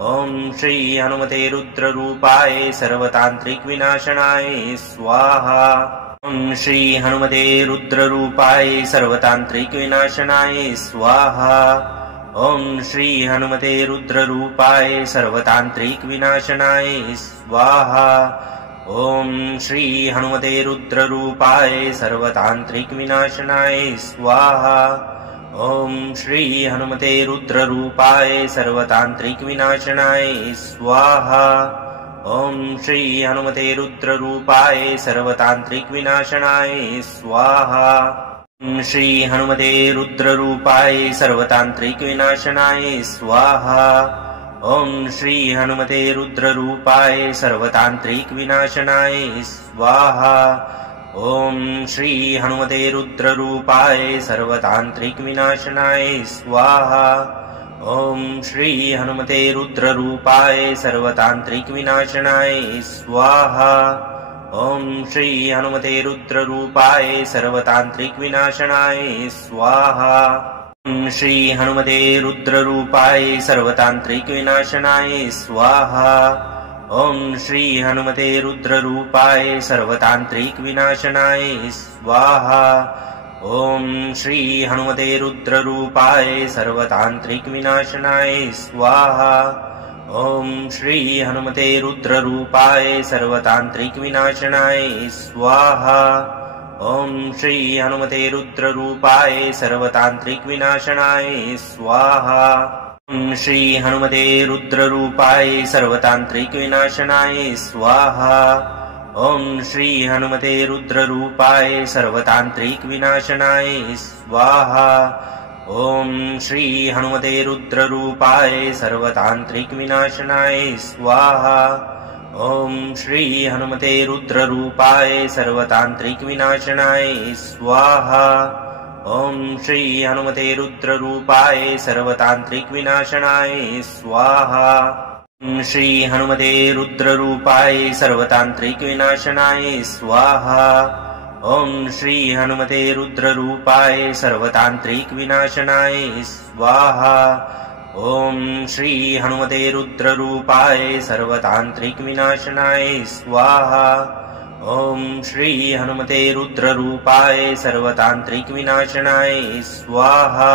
ॐ श्री हनुमते रुद्ररूपाय सर्वतान्त्रिकविनाशनाय स्वाहा। ॐ श्री हनुमते रुद्ररूपाय सर्वतान्त्रिकविनाशनाय स्वाहा। ॐ श्री हनुमते रुद्ररूपाय सर्वतान्त्रिकविनाशनाय स्वाहा। ॐ श्री हनुमते रुद्ररूपाय सर्वतान्त्रिकविनाशनाय स्वाहा। ॐ श्री हनुमते रुद्ररूपाय सर्वतान्त्रिकविनाशनाय स्वाहा। ॐ श्री हनुमते रुद्ररूपाय सर्वतान्त्रिकविनाशनाय स्वाहा। श्री हनुमते रुद्ररूपाय सर्वतान्त्रिकविनाशनाय स्वाहा। ॐ श्री हनुमते रुद्ररूपाय सर्वतान्त्रिकविनाशनाय स्वाहा। ॐ श्री हनुमते रुद्ररूपाय सर्वतान्त्रिकविनाशनाय स्वाहा। ॐ श्री हनुमते रुद्ररूपाय सर्वतान्त्रिकविनाशनाय स्वाहा। ॐ श्री हनुमते रुद्ररूपाय सर्वतान्त्रिकविनाशनाय स्वाहा। श्री हनुमते रुद्ररूपाय सर्वतान्त्रिकविनाशनाय स्वाहा। ॐ श्री हनुमते रुद्ररूपाय सर्वतान्त्रिकविनाशनाय स्वाहा। ॐ श्री हनुमते रुद्ररूपाय सर्वतान्त्रिकविनाशनाय स्वाहा। ॐ श्री हनुमते रुद्ररूपाय सर्वतान्त्रिकविनाशनाय स्वाहा। ॐ श्री हनुमते रुद्ररूपाय सर्वतान्त्रिकविनाशनाय स्वाहा। श्री हनुमते रुद्ररूपाय सर्वतान्त्रिकविनाशनाय स्वाहा। ॐ श्री हनुमते रुद्ररूपाय सर्वतान्त्रिकविनाशनाय स्वाहा। ॐ श्री हनुमते रुद्ररूपाय सर्वतान्त्रिकविनाशनाय स्वाहा। ॐ श्री हनुमते रुद्ररूपाय सर्वतान्त्रिकविनाशनाय स्वाहा। ॐ श्री हनुमते रुद्ररूपाय सर्वतान्त्रिकविनाशनाय स्वाहा। श्री हनुमते रुद्ररूपाय सर्वतान्त्रिकविनाशनाय स्वाहा। ॐ श्री हनुमते रुद्ररूपाय सर्वतान्त्रिकविनाशनाय स्वाहा। ॐ श्री हनुमते रुद्ररूपाय सर्वतान्त्रिकविनाशनाय स्वाहा। ॐ श्री हनुमते रुद्ररूपाय सर्वतान्त्रिकविनाशनाय स्वाहा।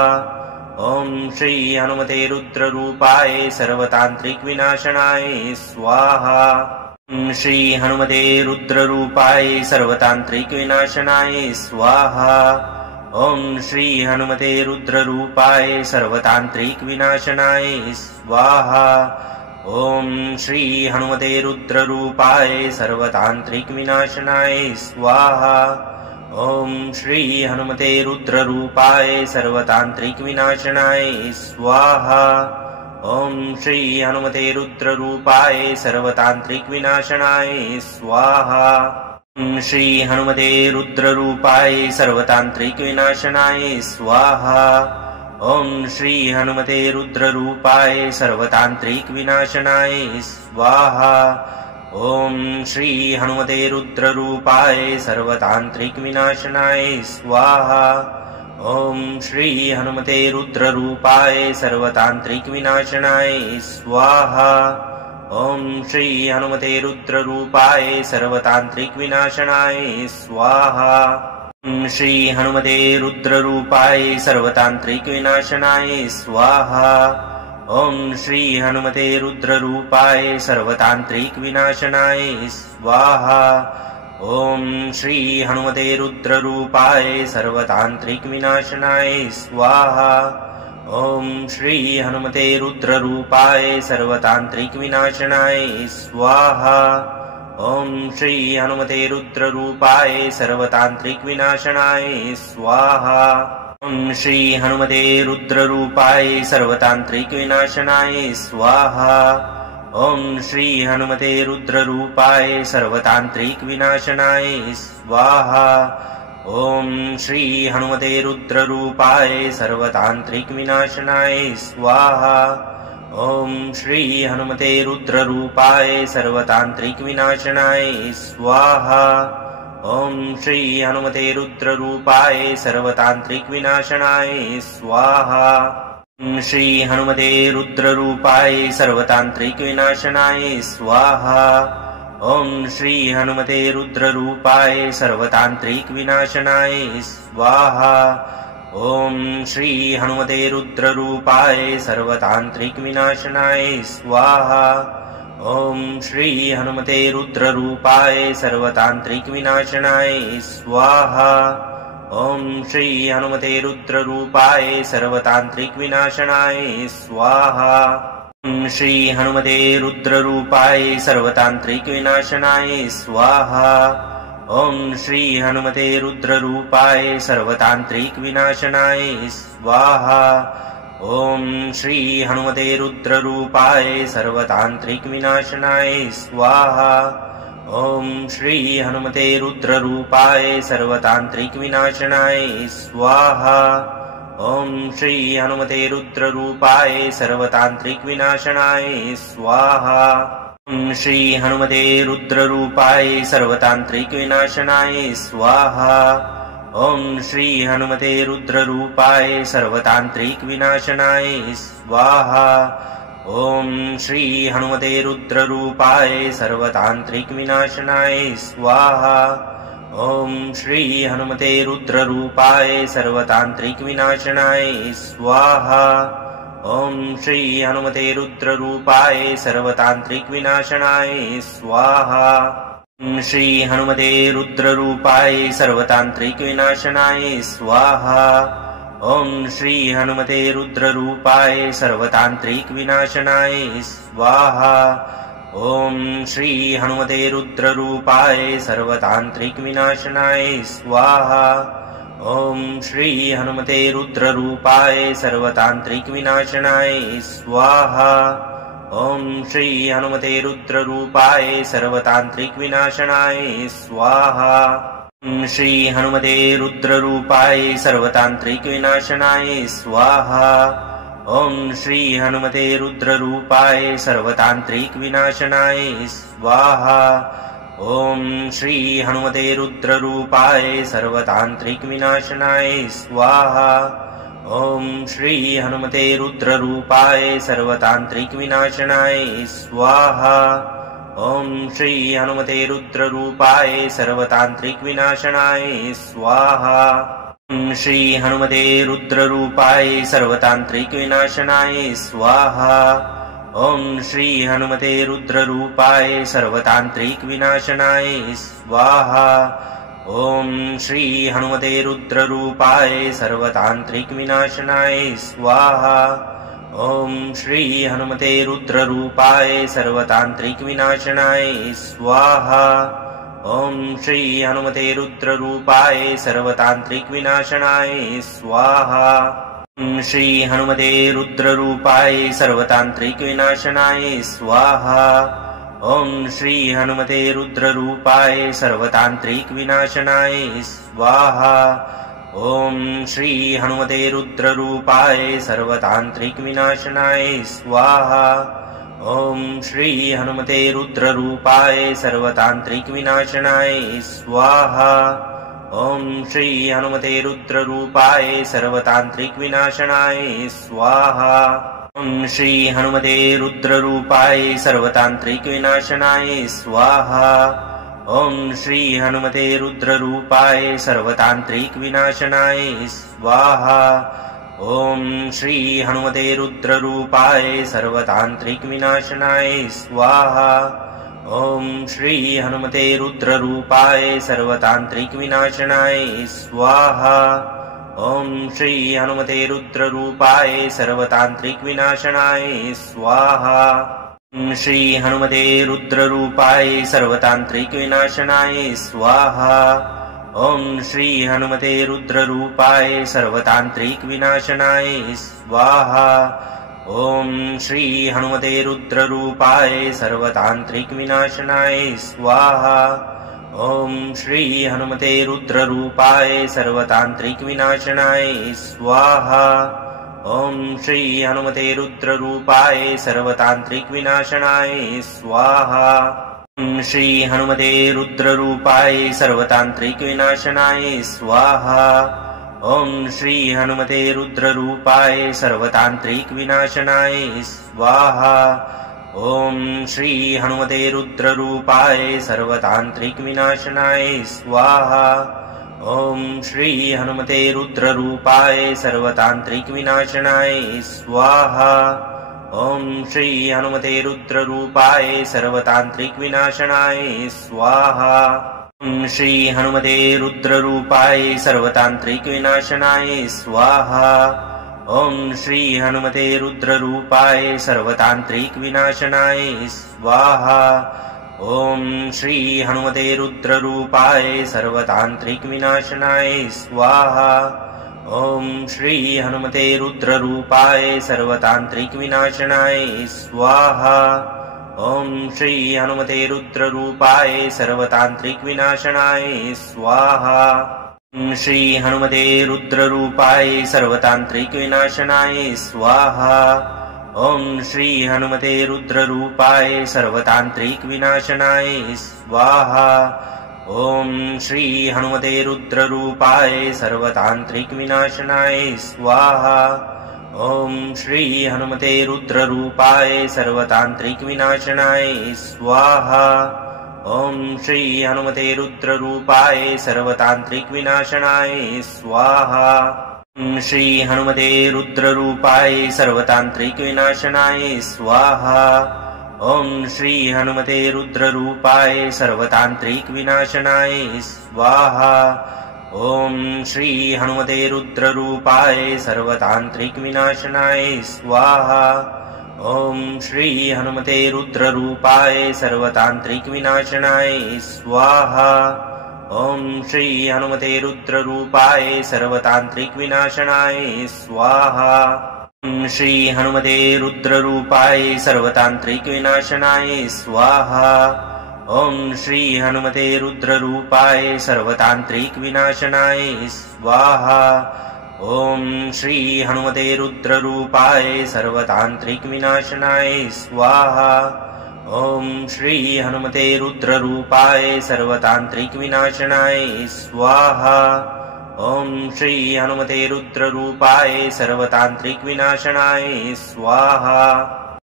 ॐ श्री हनुमते रुद्ररूपाय सर्वतान्त्रिकविनाशनाय स्वाहा। ॐ श्री हनुमते रुद्ररूपाय सर्वतान्त्रिकविनाशनाय स्वाहा। ॐ श्री हनुमते रुद्ररूपाय सर्वतान्त्रिकविनाशनाय स्वाहा। ॐ श्री हनुमते रुद्ररूपाय सर्वतान्त्रिकविनाशनाय स्वाहा। ॐ श्री हनुमते रुद्ररूपाय सर्वतान्त्रिकविनाशनाय स्वाहा। ॐ श्री हनुमते रुद्ररूपाय सर्वतान्त्रिकविनाशनाय स्वाहा। ॐ श्री हनुमते रुद्ररूपाय सर्वतान्त्रिकविनाशनाय स्वाहा। ॐ श्री हनुमते रुद्ररूपाय सर्वतान्त्रिकविनाशनाय स्वाहा। ॐ श्री हनुमते रुद्ररूपाय सर्वतान्त्रिकविनाशनाय स्वाहा। ॐ श्री हनुमते रुद्ररूपाय सर्वतान्त्रिकविनाशनाय स्वाहा। ॐ श्री हनुमते रुद्ररूपाय सर्वतान्त्रिकविनाशनाय स्वाहा। ॐ श्री हनुमते रुद्ररूपाय सर्वतान्त्रिकविनाशनाय स्वाहा। ॐ श्री हनुमते रुद्ररूपाय सर्वतान्त्रिकविनाशनाय स्वाहा। ॐ श्री हनुमते रुद्ररूपाय सर्वतान्त्रिकविनाशनाय स्वाहा। ॐ श्री हनुमते रुद्ररूपाय सर्वतान्त्रिकविनाशनाय स्वाहा। ॐ श्री हनुमते रुद्ररूपाय सर्वतान्त्रिकविनाशनाय स्वाहा। ॐ श्री हनुमते रुद्ररूपाय सर्वतान्त्रिकविनाशनाय स्वाहा। ॐ श्री हनुमते रुद्ररूपाय सर्वतान्त्रिकविनाशनाय स्वाहा। ॐ श्री हनुमते रुद्ररूपाय सर्वतान्त्रिकविनाशनाय स्वाहा। ॐ श्री हनुमते रुद्ररूपाय सर्वतान्त्रिकविनाशनाय स्वाहा। ॐ श्री हनुमते रुद्ररूपाय सर्वतान्त्रिकविनाशनाय स्वाहा। ॐ श्री हनुमते रुद्ररूपाय सर्वतान्त्रिकविनाशनाय स्वाहा। ॐ श्री हनुमते रुद्ररूपाय सर्वतान्त्रिकविनाशनाय स्वाहा। ॐ श्री हनुमते रुद्ररूपाय सर्वतान्त्रिकविनाशनाय स्वाहा। ॐ श्री हनुमते रुद्ररूपाय सर्वतान्त्रिकविनाशनाय स्वाहा। ॐ श्री हनुमते रुद्ररूपाय सर्वतान्त्रिकविनाशनाय स्वाहा। ॐ श्री हनुमते रुद्ररूपाय सर्वतान्त्रिकविनाशनाय स्वाहा। ॐ श्री हनुमते रुद्ररूपाय सर्वतान्त्रिकविनाशनाय स्वाहा। ॐ श्री हनुमते रुद्ररूपाय सर्वतान्त्रिकविनाशनाय स्वाहा। ॐ श्री हनुमते रुद्ररूपाय सर्वतान्त्रिकविनाशनाय स्वाहा। ॐ श्री हनुमते रुद्ररूपाय सर्वतान्त्रिकविनाशनाय स्वाहा। ॐ श्री हनुमते रुद्ररूपाय सर्वतान्त्रिकविनाशनाय स्वाहा। ॐ श्री हनुमते रुद्ररूपाय सर्वतान्त्रिकविनाशनाय स्वाहा। ॐ श्री हनुमते रुद्ररूपाय सर्वतान्त्रिकविनाशनाय स्वाहा। ॐ श्री हनुमते रुद्ररूपाय सर्वतान्त्रिकविनाशनाय स्वाहा। ॐ श्री हनुमते रुद्ररूपाय सर्वतान्त्रिकविनाशनाय स्वाहा। ॐ श्री हनुमते रुद्ररूपाय सर्वतान्त्रिकविनाशनाय स्वाहा। ॐ श्री हनुमते रुद्ररूपाय सर्वतान्त्रिकविनाशनाय स्वाहा। ॐ श्री हनुमते रुद्ररूपाय सर्वतान्त्रिकविनाशनाय स्वाहा। ॐ श्री हनुमते रुद्ररूपाय सर्वतान्त्रिकविनाशनाय स्वाहा। ॐ श्री हनुमते रुद्ररूपाय सर्वतान्त्रिकविनाशनाय स्वाहा। ॐ श्री हनुमते रुद्ररूपाय सर्वतान्त्रिकविनाशनाय स्वाहा। ॐ श्री हनुमते रुद्ररूपाय सर्वतान्त्रिकविनाशनाय स्वाहा। ॐ श्री हनुमते रुद्ररूपाय सर्वतान्त्रिकविनाशनाय स्वाहा। ॐ श्री हनुमते रुद्ररूपाय सर्वतान्त्रिकविनाशनाय स्वाहा। ॐ श्री हनुमते रुद्ररूपाय सर्वतान्त्रिकविनाशनाय स्वाहा। ॐ श्री हनुमते रुद्ररूपाय सर्वतान्त्रिकविनाशनाय स्वाहा। ॐ श्री हनुमते रुद्ररूपाय सर्वतान्त्रिकविनाशनाय स्वाहा। ॐ श्री हनुमते रुद्ररूपाय सर्वतान्त्रिकविनाशनाय स्वाहा। ॐ श्री हनुमते रुद्ररूपाय सर्वतान्त्रिकविनाशनाय स्वाहा। ॐ श्री हनुमते रुद्ररूपाय सर्वतान्त्रिकविनाशनाय स्वाहा। ॐ श्री हनुमते रुद्ररूपाय सर्वतान्त्रिकविनाशनाय स्वाहा। ॐ श्री हनुमते रुद्ररूपाय सर्वतान्त्रिकविनाशनाय स्वाहा। ॐ श्री हनुमते रुद्ररूपाय सर्वतान्त्रिकविनाशनाय स्वाहा। ॐ श्री हनुमते रुद्ररूपाय सर्वतान्त्रिकविनाशनाय स्वाहा। ॐ श्री हनुमते रुद्ररूपाय सर्वतान्त्रिकविनाशनाय स्वाहा। ॐ श्री हनुमते रुद्ररूपाय सर्वतान्त्रिकविनाशनाय स्वाहा। ॐ श्री हनुमते रुद्ररूपाय सर्वतान्त्रिकविनाशनाय स्वाहा। ॐ श्री हनुमते रुद्ररूपाय सर्वतान्त्रिकविनाशनाय स्वाहा। ॐ श्री हनुमते रुद्ररूपाय सर्वतान्त्रिकविनाशनाय स्वाहा। ॐ श्री हनुमते रुद्ररूपाय सर्वतान्त्रिकविनाशनाय स्वाहा। ॐ श्री हनुमते रुद्ररूपाय सर्वतान्त्रिकविनाशनाय स्वाहा। ॐ श्री हनुमते रुद्ररूपाय सर्वतान्त्रिकविनाशनाय स्वाहा। ॐ श्री हनुमते रुद्ररूपाय सर्वतान्त्रिकविनाशनाय स्वाहा। ॐ श्री हनुमते रुद्ररूपाय सर्वतान्त्रिकविनाशनाय स्वाहा। ॐ श्री हनुमते रुद्ररूपाय सर्वतान्त्रिकविनाशनाय स्वाहा। ॐ श्री हनुमते रुद्ररूपाय सर्वतान्त्रिकविनाशनाय स्वाहा। ॐ श्री हनुमते रुद्ररूपाय सर्वतान्त्रिकविनाशनाय स्वाहा। ॐ श्री हनुमते रुद्ररूपाय सर्वतान्त्रिकविनाशनाय स्वाहा। ॐ श्री हनुमते रुद्ररूपाय सर्वतान्त्रिकविनाशनाय स्वाहा। ॐ श्री हनुमते रुद्ररूपाय सर्वतान्त्रिकविनाशनाय स्वाहा। ॐ श्री हनुमते रुद्ररूपाय सर्वतान्त्रिकविनाशनाय स्वाहा। ॐ श्री हनुमते रुद्ररूपाय सर्वतान्त्रिकविनाशनाय स्वाहा। ॐ श्री हनुमते रुद्ररूपाय सर्वतान्त्रिकविनाशनाय स्वाहा। ॐ श्री हनुमते रुद्ररूपाय सर्वतान्त्रिकविनाशनाय स्वाहा। ॐ श्री हनुमते रुद्ररूपाय सर्वतान्त्रिकविनाशनाय स्वाहा। ॐ श्री हनुमते रुद्ररूपाय सर्वतान्त्रिकविनाशनाय स्वाहा। ॐ श्री हनुमते रुद्ररूपाय सर्वतान्त्रिकविनाशनाय स्वाहा। ॐ श्री हनुमते रुद्ररूपाय सर्वतान्त्रिकविनाशनाय स्वाहा। ॐ श्री हनुमते रुद्ररूपाय सर्वतान्त्रिकविनाशनाय स्वाहा। ॐ श्री हनुमते रुद्ररूपाय सर्वतान्त्रिकविनाशनाय स्वाहा। ॐ श्री हनुमते रुद्ररूपाय सर्वतान्त्रिकविनाशनाय स्वाहा। ॐ श्री हनुमते रुद्ररूपाय सर्वतान्त्रिकविनाशनाय स्वाहा। ॐ श्री हनुमते रुद्ररूपाय सर्वतान्त्रिकविनाशनाय स्वाहा। ॐ श्री हनुमते रुद्ररूपाय सर्वतान्त्रिकविनाशनाय स्वाहा। ॐ श्री हनुमते रुद्ररूपाय सर्वतान्त्रिकविनाशनाय स्वाहा। ॐ श्री हनुमते रुद्ररूपाय सर्वतान्त्रिकविनाशनाय स्वाहा। ॐ श्री हनुमते रुद्ररूपाय सर्वतान्त्रिकविनाशनाय स्वाहा। ॐ श्री हनुमते रुद्ररूपाय सर्वतान्त्रिकविनाशनाय स्वाहा। ॐ श्री हनुमते रुद्ररूपाय सर्वतान्त्रिकविनाशनाय स्वाहा। ॐ श्री हनुमते रुद्ररूपाय सर्वतान्त्रिकविनाशनाय स्वाहा।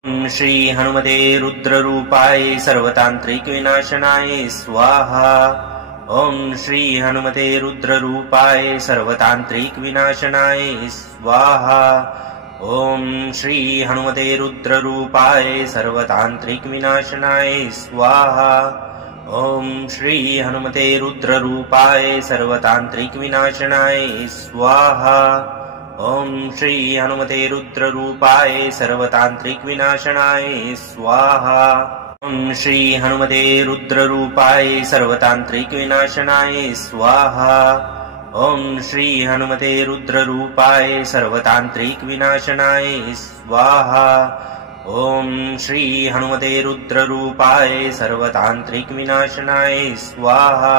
ॐ श्री हनुमते रुद्ररूपाय सर्वतान्त्रिकविनाशनाय स्वाहा। ॐ श्री हनुमते रुद्ररूपाय सर्वतान्त्रिकविनाशनाय स्वाहा। ॐ श्री हनुमते रुद्ररूपाय सर्वतान्त्रिकविनाशनाय स्वाहा। ॐ श्री हनुमते रुद्ररूपाय सर्वतान्त्रिकविनाशनाय स्वाहा। ॐ श्री हनुमते रुद्ररूपाय सर्वतान्त्रिकविनाशनाय स्वाहा। ॐ श्री हनुमते रुद्ररूपाय सर्वतान्त्रिकविनाशनाय स्वाहा। ॐ श्री हनुमते रुद्ररूपाय सर्वतान्त्रिकविनाशनाय स्वाहा। ॐ श्री हनुमते रुद्ररूपाय सर्वतान्त्रिकविनाशनाय स्वाहा।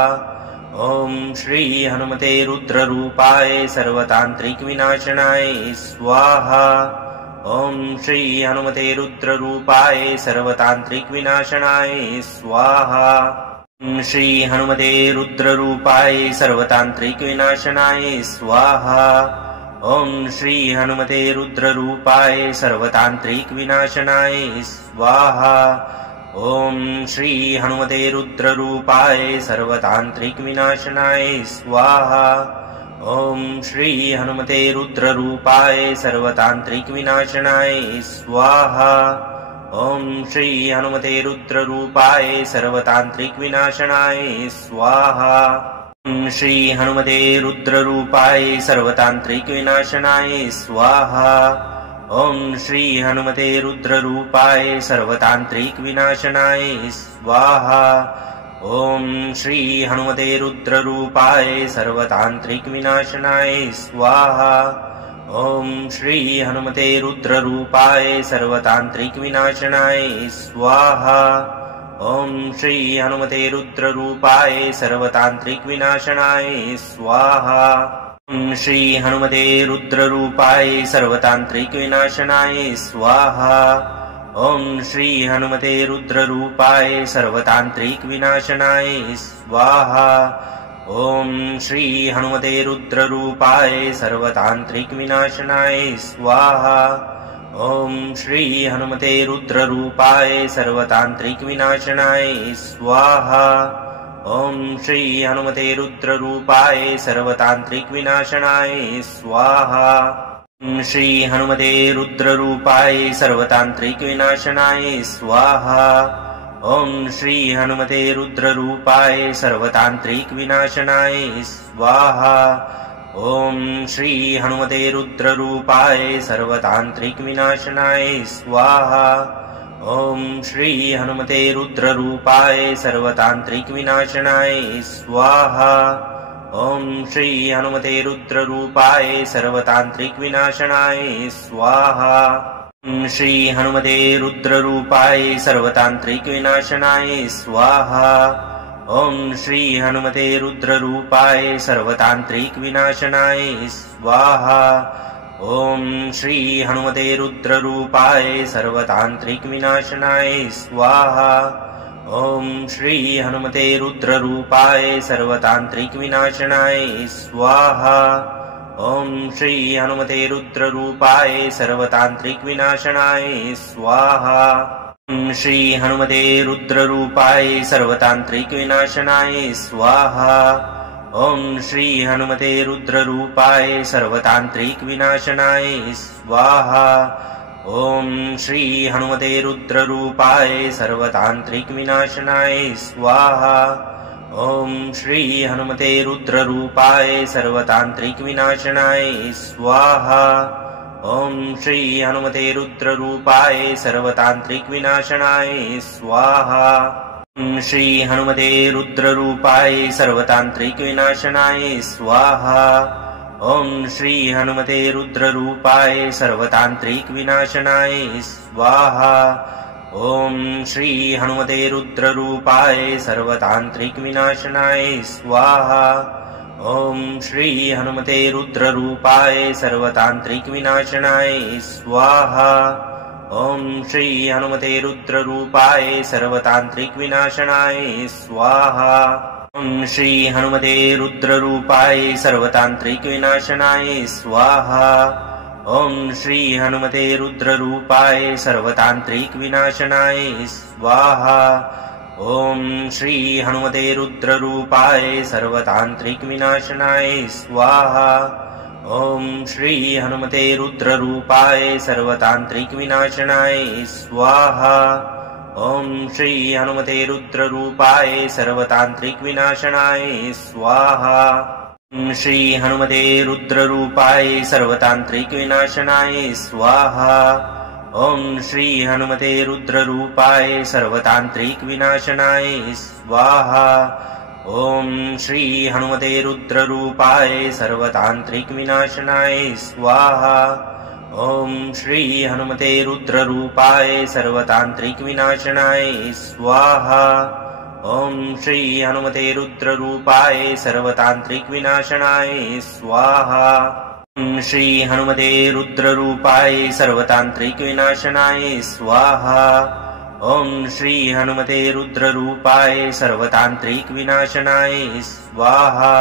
ॐ श्री हनुमते रुद्ररूपाय सर्वतान्त्रिकविनाशनाय स्वाहा। ॐ श्री हनुमते रुद्ररूपाय सर्वतान्त्रिकविनाशनाय स्वाहा। ॐ श्री हनुमते रुद्ररूपाय सर्वतान्त्रिकविनाशनाय स्वाहा। ॐ श्री हनुमते रुद्ररूपाय सर्वतान्त्रिकविनाशनाय स्वाहा। ॐ श्री हनुमते रुद्ररूपाय सर्वतान्त्रिकविनाशनाय स्वाहा। ॐ श्री हनुमते रुद्ररूपाय सर्वतान्त्रिकविनाशनाय स्वाहा। ॐ श्री हनुमते रुद्ररूपाय सर्वतान्त्रिकविनाशनाय स्वाहा। ॐ श्री हनुमते रुद्ररूपाय सर्वतान्त्रिकविनाशनाय स्वाहा। ॐ श्री हनुमते रुद्ररूपाय सर्वतान्त्रिकविनाशनाय स्वाहा। ॐ श्री हनुमते रुद्ररूपाय सर्वतान्त्रिकविनाशनाय स्वाहा। ॐ श्री हनुमते रुद्ररूपाय सर्वतान्त्रिकविनाशनाय स्वाहा। ॐ श्री हनुमते रुद्ररूपाय सर्वतान्त्रिकविनाशनाय स्वाहा। ॐ श्री हनुमते रुद्ररूपाय सर्वतान्त्रिकविनाशनाय स्वाहा। ॐ श्री हनुमते रुद्ररूपाय सर्वतान्त्रिकविनाशनाय स्वाहा। ॐ श्री हनुमते रुद्ररूपाय सर्वतान्त्रिकविनाशनाय स्वाहा। ॐ श्री हनुमते रुद्ररूपाय सर्वतान्त्रिकविनाशनाय स्वाहा। ॐ श्री हनुमते रुद्ररूपाय सर्वतान्त्रिकविनाशनाय स्वाहा। ॐ श्री हनुमते रुद्ररूपाय सर्वतान्त्रिकविनाशनाय स्वाहा। ॐ श्री हनुमते रुद्ररूपाय सर्वतान्त्रिकविनाशनाय स्वाहा। ॐ श्री हनुमते रुद्ररूपाय सर्वतान्त्रिकविनाशनाय स्वाहा। ॐ श्री हनुमते रुद्ररूपाय सर्वतान्त्रिकविनाशनाय स्वाहा। ॐ श्री हनुमते रुद्ररूपाय सर्वतान्त्रिकविनाशनाय स्वाहा। ॐ श्री हनुमते रुद्ररूपाय सर्वतान्त्रिकविनाशनाय स्वाहा। ॐ श्री हनुमते रुद्ररूपाय सर्वतान्त्रिकविनाशनाय स्वाहा। ॐ श्री हनुमते रुद्ररूपाय सर्वतान्त्रिकविनाशनाय स्वाहा। ॐ श्री हनुमते रुद्ररूपाय सर्वतान्त्रिकविनाशनाय स्वाहा। ॐ श्री हनुमते रुद्ररूपाय सर्वतान्त्रिकविनाशनाय स्वाहा। ॐ श्री हनुमते रुद्ररूपाय सर्वतान्त्रिकविनाशनाय स्वाहा। ॐ श्री हनुमते रुद्ररूपाय सर्वतान्त्रिकविनाशनाय स्वाहा। ॐ श्री हनुमते रुद्ररूपाय सर्वतान्त्रिकविनाशनाय स्वाहा। ॐ श्री हनुमते रुद्ररूपाय सर्वतान्त्रिकविनाशनाय स्वाहा। ॐ श्री हनुमते रुद्ररूपाय सर्वतान्त्रिकविनाशनाय स्वाहा। ॐ श्री हनुमते रुद्ररूपाय सर्वतान्त्रिकविनाशनाय स्वाहा। ॐ श्री हनुमते रुद्ररूपाय सर्वतान्त्रिकविनाशनाय स्वाहा। ॐ श्री हनुमते रुद्ररूपाय सर्वतान्त्रिकविनाशनाय स्वाहा। ॐ श्री हनुमते रुद्ररूपाय सर्वतान्त्रिकविनाशनाय स्वाहा। ॐ श्री हनुमते रुद्ररूपाय सर्वतान्त्रिकविनाशनाय स्वाहा। ॐ श्री हनुमते रुद्ररूपाय सर्वतान्त्रिकविनाशनाय स्वाहा। ॐ श्री हनुमते रुद्ररूपाय सर्वतान्त्रिक विनाशनाय स्वाहा। ॐ श्री हनुमते रुद्ररूपाय सर्वतान्त्रिक विनाशनाय स्वाहा। ॐ श्री हनुमते रुद्ररूपाय सर्वतान्त्रिक विनाशनाय स्वाहा। ॐ श्री हनुमते रुद्ररूपाय सर्वतान्त्रिक विनाशनाय स्वाहा। ॐ श्री हनुमते रुद्ररूपाय सर्वतान्त्रिक विनाशनाय स्वाहा। ॐ श्री हनुमते रुद्ररूपाय सर्वतान्त्रिक विनाशनाय स्वाहा। ॐ श्री हनुमते रुद्ररूपाय सर्वतान्त्रिक विनाशनाय स्वाहा। ॐ श्री हनुमते रुद्ररूपाय सर्वतान्त्रिक विनाशनाय स्वाहा। ॐ श्री हनुमते रुद्ररूपाय सर्वतान्त्रिक विनाशनाय स्वाहा। ॐ श्री हनुमते रुद्ररूपाय सर्वतान्त्रिक विनाशनाय स्वाहा। ॐ श्री हनुमते रुद्ररूपाय सर्वतान्त्रिक विनाशनाय स्वाहा।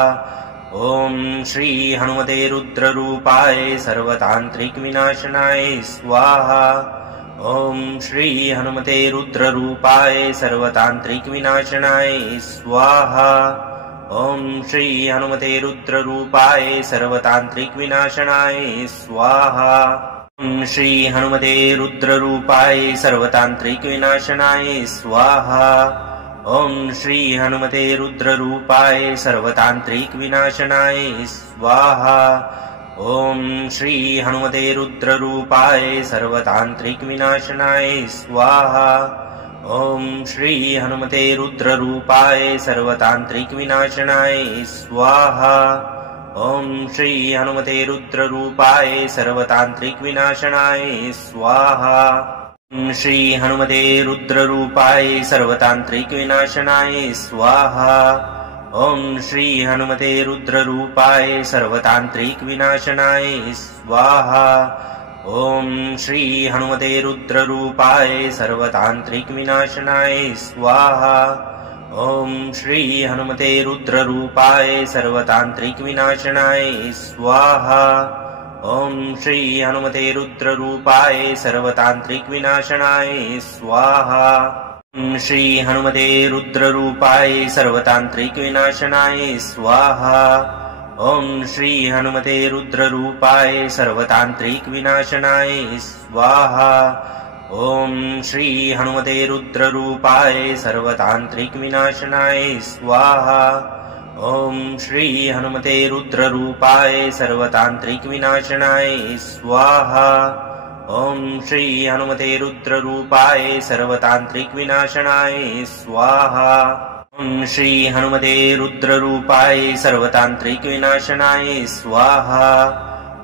ॐ श्री हनुमते रुद्ररूपाय सर्वतान्त्रिक विनाशनाय स्वाहा। ॐ श्री हनुमते रुद्ररूपाय सर्वतान्त्रिक विनाशनाय स्वाहा। ॐ श्री हनुमते रुद्ररूपाय सर्वतान्त्रिक विनाशनाय स्वाहा। ॐ श्री हनुमते रुद्ररूपाय सर्वतान्त्रिक विनाशनाय स्वाहा। ॐ श्री हनुमते रुद्ररूपाय सर्वतान्त्रिक विनाशनाय स्वाहा। ॐ श्री हनुमते रुद्ररूपाय सर्वतान्त्रिक विनाशनाय स्वाहा। ॐ श्री हनुमते रुद्ररूपाय सर्वतान्त्रिक विनाशनाय स्वाहा। ॐ श्री हनुमते रुद्ररूपाय सर्वतान्त्रिक विनाशनाय स्वाहा। ॐ श्री हनुमते रुद्ररूपाय सर्वतान्त्रिक विनाशनाय स्वाहा। ॐ श्री हनुमते रुद्ररूपाय सर्वतान्त्रिक विनाशनाय स्वाहा। ॐ श्री हनुमते रुद्ररूपाय सर्वतान्त्रिक विनाशनाय स्वाहा। ॐ श्री हनुमते रुद्ररूपाय सर्वतान्त्रिक विनाशनाय स्वाहा। ॐ श्री हनुमते रुद्ररूपाय सर्वतान्त्रिक विनाशनाय स्वाहा। ॐ श्री हनुमते रुद्ररूपाय सर्वतान्त्रिक विनाशनाय स्वाहा। ॐ श्री हनुमते रुद्ररूपाय सर्वतान्त्रिक विनाशनाय स्वाहा। ॐ श्री हनुमते रुद्ररूपाय सर्वतान्त्रिक विनाशनाय स्वाहा। ॐ श्री हनुमते रुद्ररूपाय सर्वतान्त्रिक विनाशनाय स्वाहा। ॐ श्री हनुमते रुद्ररूपाय सर्वतान्त्रिक विनाशनाय स्वाहा। ॐ श्री हनुमते रुद्ररूपाय सर्वतान्त्रिक विनाशनाय स्वाहा।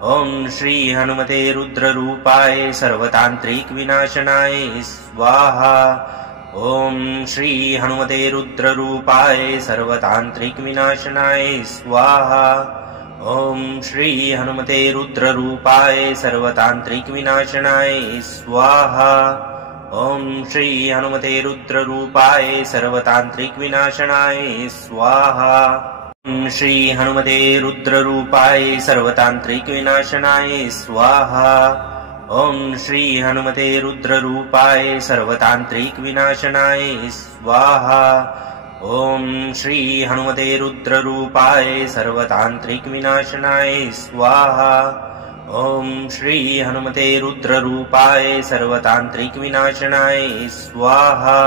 ॐ श्री हनुमते रुद्ररूपाय सर्वतान्त्रिक विनाशनाय स्वाहा। ॐ श्री हनुमते रुद्ररूपाय सर्वतान्त्रिक विनाशनाय स्वाहा। ॐ श्री हनुमते रुद्ररूपाय सर्वतान्त्रिक विनाशनाय स्वाहा। ॐ श्री हनुमते रुद्ररूपाय सर्वतान्त्रिक विनाशनाय स्वाहा। ॐ श्री हनुमते रुद्ररूपाय सर्वतान्त्रिक विनाशनाय स्वाहा। ॐ श्री हनुमते रुद्ररूपाय सर्वतान्त्रिक विनाशनाय स्वाहा। ॐ श्री हनुमते रुद्ररूपाय सर्वतान्त्रिक विनाशनाय स्वाहा। ॐ श्री हनुमते रुद्ररूपाय सर्वतान्त्रिक विनाशनाय स्वाहा।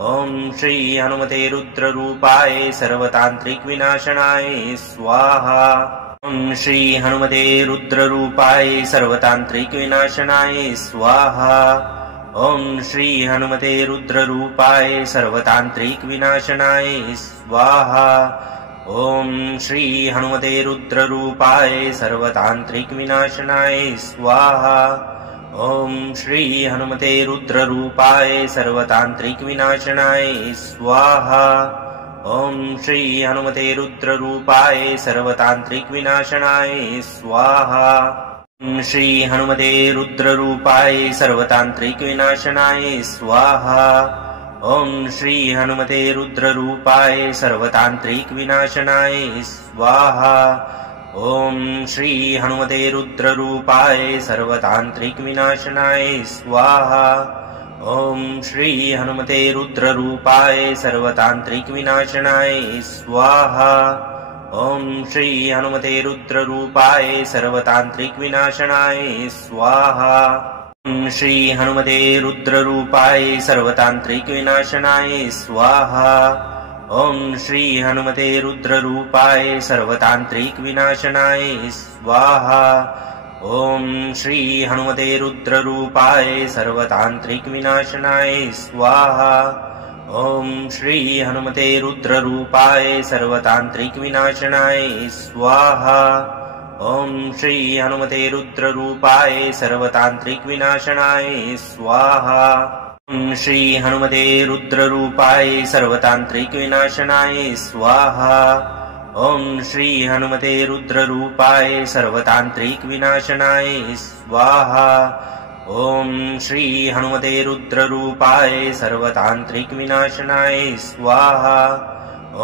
ॐ श्री हनुमते रुद्ररूपाय सर्वतान्त्रिक विनाशनाय स्वाहा। ॐ श्री हनुमते रुद्ररूपाय सर्वतान्त्रिक विनाशनाय स्वाहा। ॐ श्री हनुमते रुद्ररूपाय सर्वतान्त्रिक विनाशनाय स्वाहा। ॐ श्री हनुमते रुद्ररूपाय सर्वतान्त्रिक विनाशनाय स्वाहा। ॐ श्री हनुमते रुद्ररूपाय सर्वतान्त्रिक विनाशनाय स्वाहा। ॐ श्री हनुमते रुद्ररूपाय सर्वतान्त्रिक विनाशनाय स्वाहा। ॐ श्री हनुमते रुद्ररूपाय सर्वतान्त्रिक विनाशनाय स्वाहा। ॐ श्री हनुमते रुद्ररूपाय सर्वतान्त्रिक विनाशनाय स्वाहा। ॐ श्री हनुमते रुद्ररूपाय सर्वतान्त्रिकविनाशनाय स्वाहा। ॐ श्री हनुमते रुद्ररूपाय सर्वतान्त्रिकविनाशनाय स्वाहा। ॐ श्री हनुमते रुद्ररूपाय सर्वतान्त्रिकविनाशनाय स्वाहा। ॐ श्री हनुमते रुद्ररूपाय सर्वतान्त्रिकविनाशनाय स्वाहा। ॐ श्री हनुमते रुद्ररूपाय सर्वतान्त्रिकविनाशनाय स्वाहा। ॐ श्री हनुमते रुद्ररूपाय सर्वतान्त्रिकविनाशनाय स्वाहा। ॐ श्री हनुमते रुद्ररूपाय सर्वतान्त्रिकविनाशनाय स्वाहा। ॐ श्री हनुमते रुद्ररूपाय सर्वतान्त्रिकविनाशनाय स्वाहा। ॐ श्री हनुमते रुद्ररूपाय सर्वतान्त्रिकविनाशनाय स्वाहा। ॐ श्री हनुमते रुद्ररूपाय सर्वतान्त्रिकविनाशनाय स्वाहा। ॐ श्री हनुमते रुद्ररूपाय सर्वतान्त्रिकविनाशनाय स्वाहा।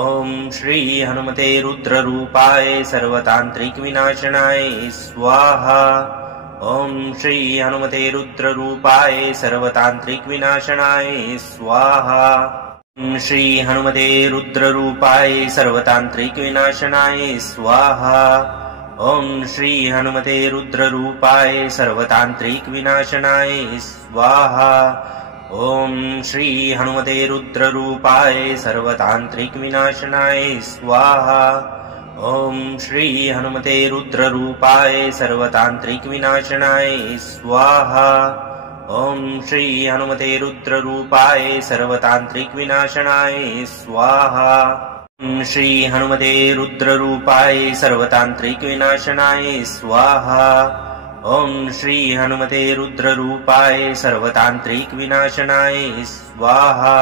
ॐ श्री हनुमते रुद्ररूपाय सर्वतान्त्रिकविनाशनाय स्वाहा। ॐ श्री हनुमते रुद्ररूपाय सर्वतान्त्रिकविनाशनाय स्वाहा। ॐ श्री हनुमते रुद्ररूपाय सर्वतान्त्रिकविनाशनाय स्वाहा। ॐ श्री हनुमते रुद्ररूपाय सर्वतान्त्रिकविनाशनाय स्वाहा। ॐ श्री हनुमते रुद्ररूपाय सर्वतान्त्रिकविनाशनाय स्वाहा। ॐ श्री हनुमते रुद्ररूपाय सर्वतान्त्रिकविनाशनाय स्वाहा। ॐ श्री हनुमते रुद्ररूपाय सर्वतान्त्रिकविनाशनाय स्वाहा। ॐ श्री हनुमते रुद्ररूपाय सर्वतान्त्रिकविनाशनाय स्वाहा। ॐ श्री हनुमते रुद्ररूपाय सर्वतान्त्रिकविनाशनाय स्वाहा।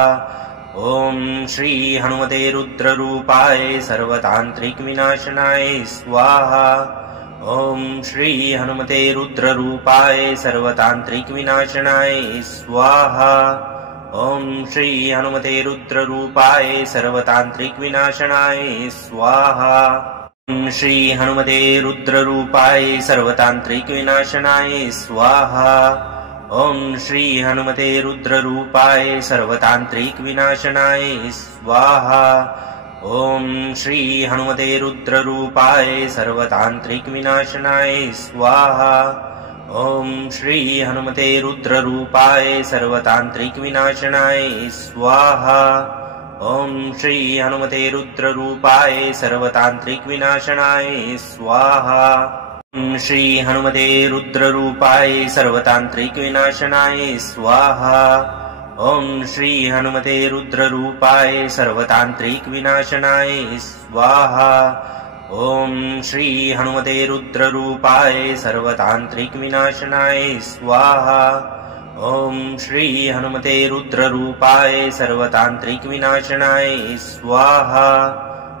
ॐ श्री हनुमते रुद्ररूपाय सर्वतान्त्रिकविनाशनाय स्वाहा। ॐ श्री हनुमते रुद्ररूपाय सर्वतान्त्रिकविनाशनाय स्वाहा। ॐ श्री हनुमते रुद्ररूपाय सर्वतान्त्रिकविनाशनाय स्वाहा। ॐ श्री हनुमते रुद्ररूपाय सर्वतान्त्रिकविनाशनाय स्वाहा। ॐ श्री हनुमते रुद्ररूपाय सर्वतान्त्रिकविनाशनाय स्वाहा। ॐ श्री हनुमते रुद्ररूपाय सर्वतान्त्रिकविनाशनाय स्वाहा। ॐ श्री हनुमते रुद्ररूपाय सर्वतान्त्रिकविनाशनाय स्वाहा। ॐ श्री हनुमते रुद्ररूपाय सर्वतान्त्रिकविनाशनाय स्वाहा। ॐ श्री हनुमते रुद्ररूपाय सर्वतान्त्रिकविनाशनाय स्वाहा। ॐ श्री हनुमते रुद्ररूपाय सर्वतान्त्रिकविनाशनाय स्वाहा। ॐ श्री हनुमते रुद्ररूपाय सर्वतान्त्रिकविनाशनाय स्वाहा। ॐ श्री हनुमते रुद्ररूपाय सर्वतान्त्रिकविनाशनाय स्वाहा।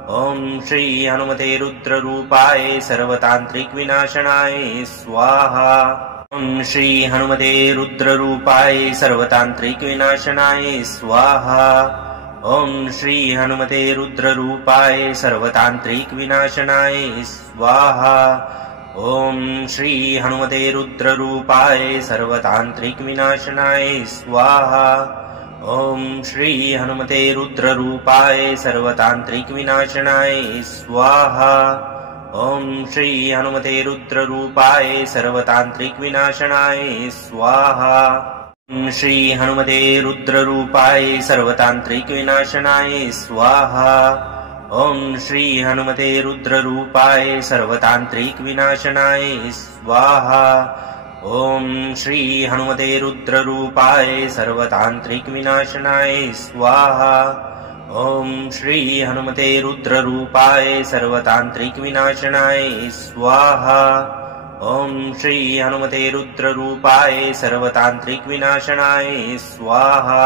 ॐ श्री हनुमते रुद्ररूपाय सर्वतान्त्रिकविनाशनाय स्वाहा। ॐ श्री हनुमते रुद्ररूपाय सर्वतान्त्रिकविनाशनाय स्वाहा। ॐ श्री हनुमते रुद्ररूपाय सर्वतान्त्रिकविनाशनाय स्वाहा। ॐ श्री हनुमते रुद्ररूपाय सर्वतान्त्रिकविनाशनाय स्वाहा। ॐ श्री हनुमते रुद्ररूपाय सर्वतान्त्रिकविनाशनाय स्वाहा। ॐ श्री हनुमते रुद्ररूपाय सर्वतान्त्रिकविनाशनाय स्वाहा। ॐ श्री हनुमते रुद्ररूपाय सर्वतान्त्रिकविनाशनाय स्वाहा। ॐ श्री हनुमते रुद्ररूपाय सर्वतान्त्रिकविनाशनाय स्वाहा। ॐ श्री हनुमते रुद्ररूपाय सर्वतान्त्रिकविनाशनाय स्वाहा। ॐ श्री हनुमते रुद्ररूपाय सर्वतान्त्रिकविनाशनाय स्वाहा। ॐ श्री हनुमते रुद्ररूपाय सर्वतान्त्रिकविनाशनाय स्वाहा।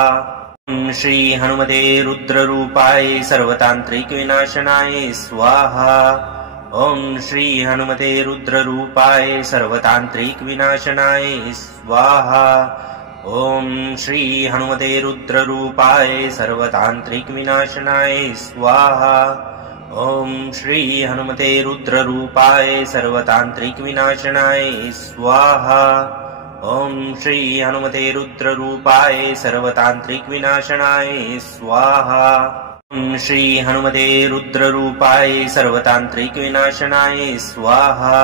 ॐ श्री हनुमते रुद्ररूपाय सर्वतान्त्रिकविनाशनाय स्वाहा। ॐ श्री हनुमते रुद्ररूपाय सर्वतान्त्रिकविनाशनाय स्वाहा। ॐ श्री हनुमते रुद्ररूपाय सर्वतान्त्रिकविनाशनाय स्वाहा। ॐ श्री हनुमते रुद्ररूपाय सर्वतान्त्रिकविनाशनाय स्वाहा। ॐ श्री हनुमते रुद्ररूपाय सर्वतान्त्रिकविनाशनाय स्वाहा। ॐ श्री हनुमते रुद्ररूपाय सर्वतान्त्रिकविनाशनाय स्वाहा।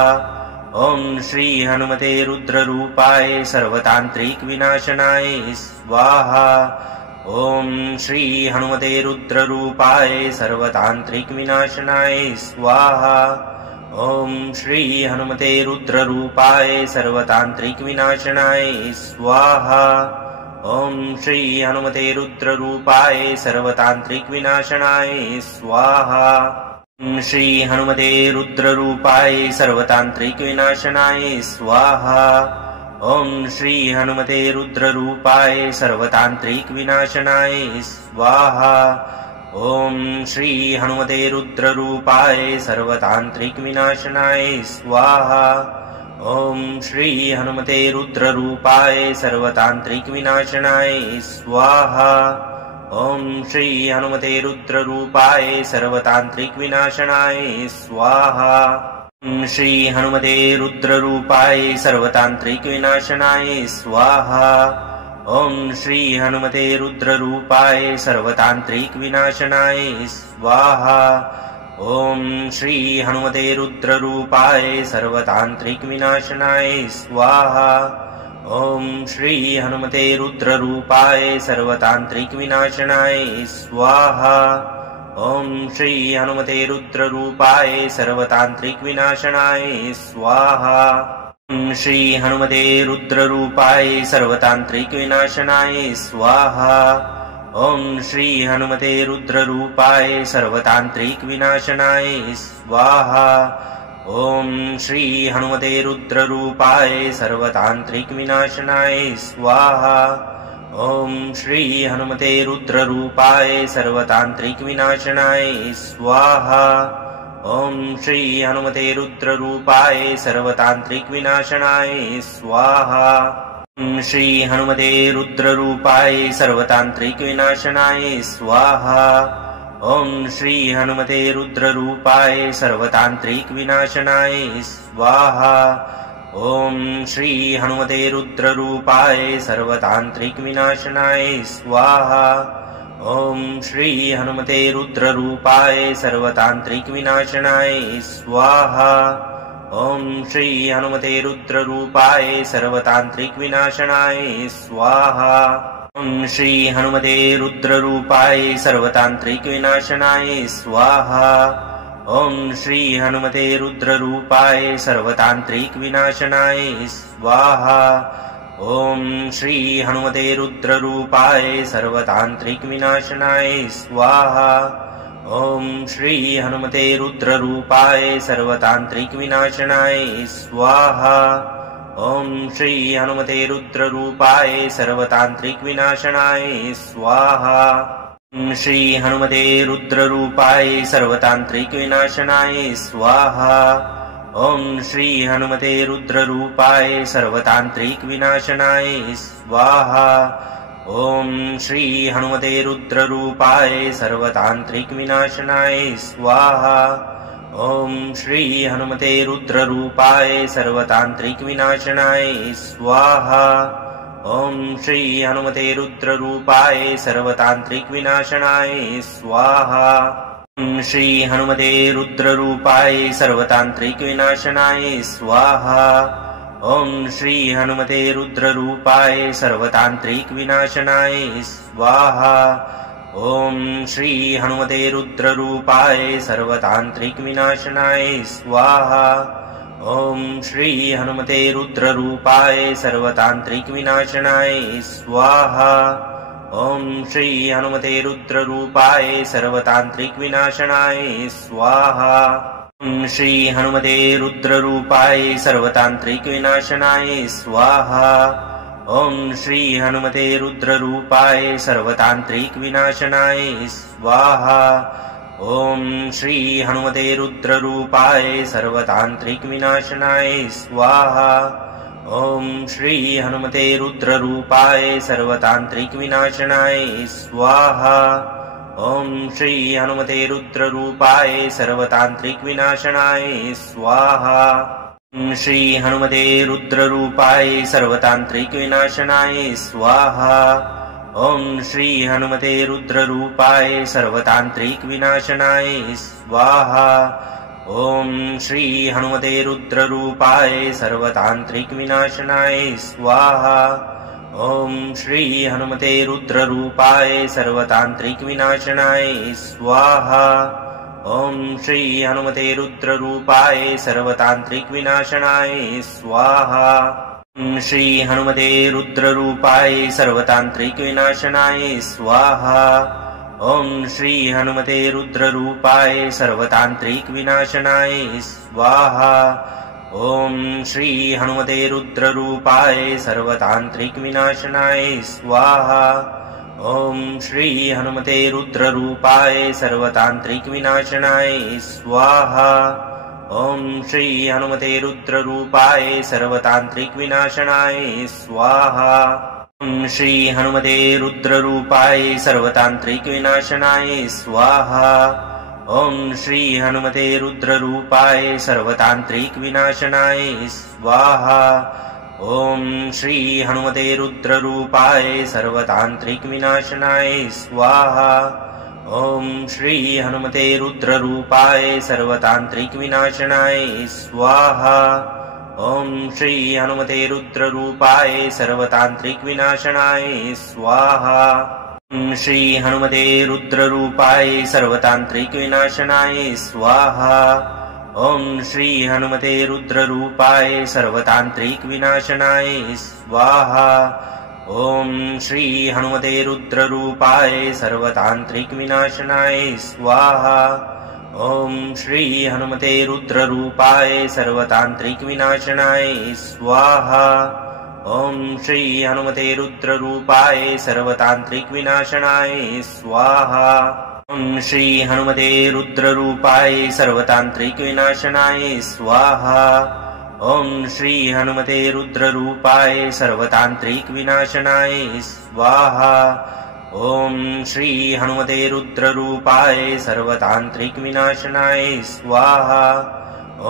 ॐ श्री हनुमते रुद्ररूपाय सर्वतान्त्रिकविनाशनाय स्वाहा। ॐ श्री हनुमते रुद्ररूपाय सर्वतान्त्रिकविनाशनाय स्वाहा। ॐ श्री हनुमते रुद्ररूपाय सर्वतान्त्रिकविनाशनाय स्वाहा। ॐ श्री हनुमते रुद्ररूपाय सर्वतान्त्रिकविनाशनाय स्वाहा। ॐ श्री हनुमते रुद्ररूपाय सर्वतान्त्रिकविनाशनाय स्वाहा। ॐ श्री हनुमते रुद्ररूपाय सर्वतान्त्रिकविनाशनाय स्वाहा। ॐ श्री हनुमते रुद्ररूपाय सर्वतान्त्रिकविनाशनाय स्वाहा। ॐ श्री हनुमते रुद्ररूपाय सर्वतान्त्रिकविनाशनाय स्वाहा। ॐ श्री हनुमते रुद्ररूपाय सर्वतान्त्रिकविनाशनाय स्वाहा। ॐ श्री हनुमते रुद्ररूपाय सर्वतान्त्रिकविनाशनाय स्वाहा। ॐ श्री हनुमते रुद्ररूपाय सर्वतान्त्रिकविनाशनाय स्वाहा। ॐ श्री हनुमते रुद्ररूपाय सर्वतान्त्रिकविनाशनाय स्वाहा। ॐ श्री हनुमते रुद्ररूपाय सर्वतान्त्रिकविनाशनाय स्वाहा। ॐ श्री हनुमते रुद्ररूपाय सर्वतान्त्रिकविनाशनाय स्वाहा। ॐ श्री हनुमते रुद्ररूपाय सर्वतान्त्रिकविनाशनाय स्वाहा। ॐ श्री हनुमते रुद्ररूपाय सर्वतान्त्रिकविनाशनाय स्वाहा। ॐ श्री हनुमते रुद्ररूपाय सर्वतान्त्रिकविनाशनाय स्वाहा। ॐ श्री हनुमते रुद्ररूपाय सर्वतान्त्रिकविनाशनाय स्वाहा। ॐ श्री हनुमते रुद्ररूपाय सर्वतान्त्रिकविनाशनाय स्वाहा। ॐ श्री हनुमते रुद्ररूपाय सर्वतान्त्रिकविनाशनाय स्वाहा। ॐ श्री हनुमते रुद्ररूपाय सर्वतान्त्रिकविनाशनाय स्वाहा। ॐ श्री हनुमते रुद्ररूपाय सर्वतान्त्रिकविनाशनाय स्वाहा। ॐ श्री हनुमते रुद्ररूपाय सर्वतान्त्रिकविनाशनाय स्वाहा। ॐ श्री हनुमते रुद्ररूपाय सर्वतान्त्रिकविनाशनाय स्वाहा। ॐ श्री हनुमते रुद्ररूपाय सर्वतान्त्रिकविनाशनाय स्वाहा। ॐ श्री हनुमते रुद्ररूपाय सर्वतान्त्रिकविनाशनाय स्वाहा। ॐ श्री हनुमते रुद्ररूपाय सर्वतान्त्रिकविनाशनाय स्वाहा। ॐ श्री हनुमते रुद्ररूपाय सर्वतान्त्रिकविनाशनाय स्वाहा। ॐ श्री हनुमते रुद्ररूपाय सर्वतान्त्रिकविनाशनाय स्वाहा। ॐ श्री हनुमते रुद्ररूपाय सर्वतान्त्रिकविनाशनाय स्वाहा। ॐ श्री हनुमते रुद्ररूपाय सर्वतान्त्रिकविनाशनाय स्वाहा। ॐ श्री हनुमते रुद्ररूपाय सर्वतान्त्रिकविनाशनाय स्वाहा। ॐ श्री हनुमते रुद्ररूपाय सर्वतान्त्रिकविनाशनाय स्वाहा। ॐ श्री हनुमते रुद्ररूपाय सर्वतान्त्रिकविनाशनाय स्वाहा। ॐ श्री हनुमते रुद्ररूपाय सर्वतान्त्रिकविनाशनाय स्वाहा। ॐ श्री हनुमते रुद्ररूपाय सर्वतान्त्रिकविनाशनाय स्वाहा। ॐ श्री हनुमते रुद्ररूपाय सर्वतान्त्रिकविनाशनाय स्वाहा। ॐ श्री हनुमते रुद्ररूपाय सर्वतान्त्रिकविनाशनाय स्वाहा। ॐ श्री हनुमते रुद्ररूपाय सर्वतान्त्रिकविनाशनाय स्वाहा। ॐ श्री हनुमते रुद्ररूपाय सर्वतान्त्रिकविनाशनाय स्वाहा। ॐ श्री हनुमते रुद्ररूपाय सर्वतान्त्रिकविनाशनाय स्वाहा। ॐ श्री हनुमते रुद्ररूपाय सर्वतान्त्रिकविनाशनाय स्वाहा। ॐ श्री हनुमते रुद्ररूपाय सर्वतान्त्रिकविनाशनाय स्वाहा। ॐ श्री हनुमते रुद्ररूपाय सर्वतान्त्रिक विनाशनाय स्वाहा। ॐ श्री हनुमते रुद्ररूपाय सर्वतान्त्रिक विनाशनाय स्वाहा। ॐ श्री हनुमते रुद्ररूपाय सर्वतान्त्रिक विनाशनाय स्वाहा। ॐ श्री हनुमते रुद्ररूपाय सर्वतान्त्रिक विनाशनाय स्वाहा। ॐ श्री हनुमते रुद्ररूपाय सर्वतान्त्रिक विनाशनाय स्वाहा। ॐ श्री हनुमते रुद्ररूपाय सर्वतान्त्रिक विनाशनाय स्वाहा। ॐ श्री हनुमते रुद्ररूपाय सर्वतान्त्रिक विनाशनाय स्वाहा। ॐ श्री हनुमते रुद्ररूपाय सर्वतान्त्रिक विनाशनाय स्वाहा। ॐ श्री हनुमते रुद्ररूपाय सर्वतान्त्रिक विनाशनाय स्वाहा। ॐ श्री हनुमते रुद्ररूपाय सर्वतान्त्रिक विनाशनाय स्वाहा। ॐ श्री हनुमते रुद्ररूपाय सर्वतान्त्रिक विनाशनाय स्वाहा। ॐ श्री हनुमते रुद्ररूपाय सर्वतान्त्रिक विनाशनाय स्वाहा। ॐ श्री हनुमते रुद्ररूपाय सर्वतान्त्रिक विनाशनाय स्वाहा। ॐ श्री हनुमते रुद्ररूपाय सर्वतान्त्रिक विनाशनाय स्वाहा। ॐ श्री हनुमते रुद्ररूपाय सर्वतान्त्रिक विनाशनाय स्वाहा। ॐ श्री हनुमते रुद्ररूपाय सर्वतान्त्रिक विनाशनाय स्वाहा। ॐ श्री हनुमते रुद्ररूपाय सर्वतान्त्रिक विनाशनाय स्वाहा। ॐ श्री हनुमते रुद्ररूपाय सर्वतान्त्रिक विनाशनाय स्वाहा। ॐ श्री हनुमते रुद्ररूपाय सर्वतान्त्रिक विनाशनाय स्वाहा। ॐ श्री हनुमते रुद्ररूपाय सर्वतान्त्रिक विनाशनाय स्वाहा। ॐ श्री हनुमते रुद्ररूपाय सर्वतान्त्रिक विनाशनाय स्वाहा। ॐ श्री हनुमते रुद्ररूपाय सर्वतान्त्रिक विनाशनाय स्वाहा। ॐ श्री हनुमते रुद्ररूपाय सर्वतान्त्रिक विनाशनाय स्वाहा। ॐ श्री हनुमते रुद्ररूपाय सर्वतान्त्रिक विनाशनाय स्वाहा।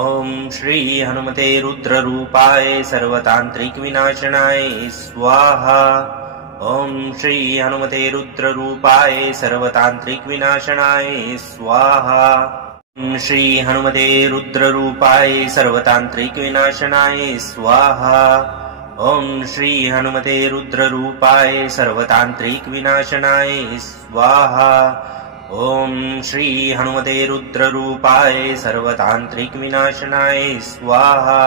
ॐ श्री हनुमते रुद्ररूपाय सर्वतान्त्रिक विनाशनाय स्वाहा। ॐ श्री हनुमते रुद्ररूपाय सर्वतान्त्रिक विनाशनाय स्वाहा। ॐ श्री हनुमते रुद्ररूपाय सर्वतान्त्रिक विनाशनाय स्वाहा। ॐ श्री हनुमते रुद्ररूपाय सर्वतान्त्रिक विनाशनाय स्वाहा। ॐ श्री हनुमते रुद्ररूपाय सर्वतान्त्रिक विनाशनाय स्वाहा।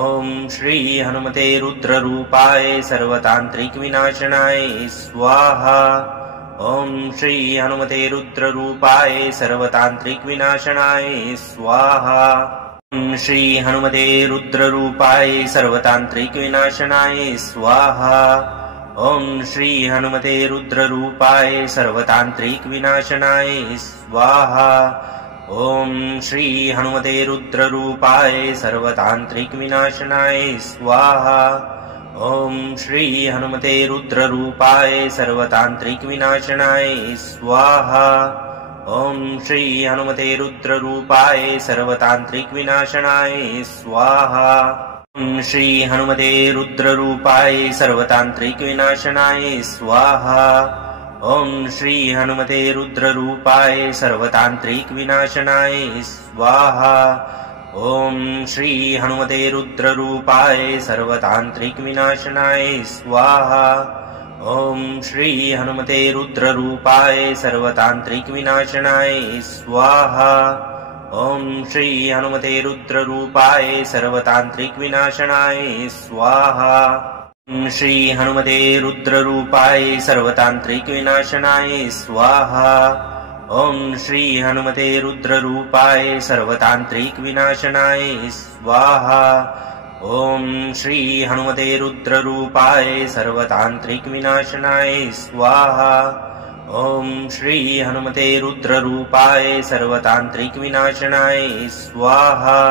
ॐ श्री हनुमते रुद्ररूपाय सर्वतान्त्रिक विनाशनाय स्वाहा। ॐ श्री हनुमते रुद्ररूपाय सर्वतान्त्रिक विनाशनाय स्वाहा। ॐ श्री हनुमते रुद्ररूपाय सर्वतान्त्रिक विनाशनाय स्वाहा। ॐ श्री हनुमते रुद्ररूपाय सर्वतान्त्रिक विनाशनाय स्वाहा। ॐ श्री हनुमते रुद्ररूपाय सर्वतान्त्रिक विनाशनाय स्वाहा। ॐ श्री हनुमते रुद्ररूपाय सर्वतान्त्रिक विनाशनाय स्वाहा। ॐ श्री हनुमते रुद्ररूपाय सर्वतान्त्रिक विनाशनाय स्वाहा। ॐ श्री हनुमते रुद्ररूपाय सर्वतान्त्रिक विनाशनाय स्वाहा। ॐ श्री हनुमते रुद्ररूपाय सर्वतान्त्रिक विनाशनाय स्वाहा। ॐ श्री हनुमते रुद्ररूपाय सर्वतान्त्रिक विनाशनाय स्वाहा। ॐ श्री हनुमते रुद्ररूपाय सर्वतान्त्रिक विनाशनाय स्वाहा। ॐ श्री हनुमते रुद्ररूपाय सर्वतान्त्रिक विनाशनाय स्वाहा। ॐ श्री हनुमते रुद्ररूपाय सर्वतान्त्रिक विनाशनाय स्वाहा। ॐ श्री हनुमते रुद्ररूपाय सर्वतान्त्रिक विनाशनाय स्वाहा। ॐ श्री हनुमते रुद्ररूपाय सर्वतान्त्रिक विनाशनाय स्वाहा। ॐ श्री हनुमते रुद्ररूपाय सर्वतान्त्रिक विनाशनाय स्वाहा।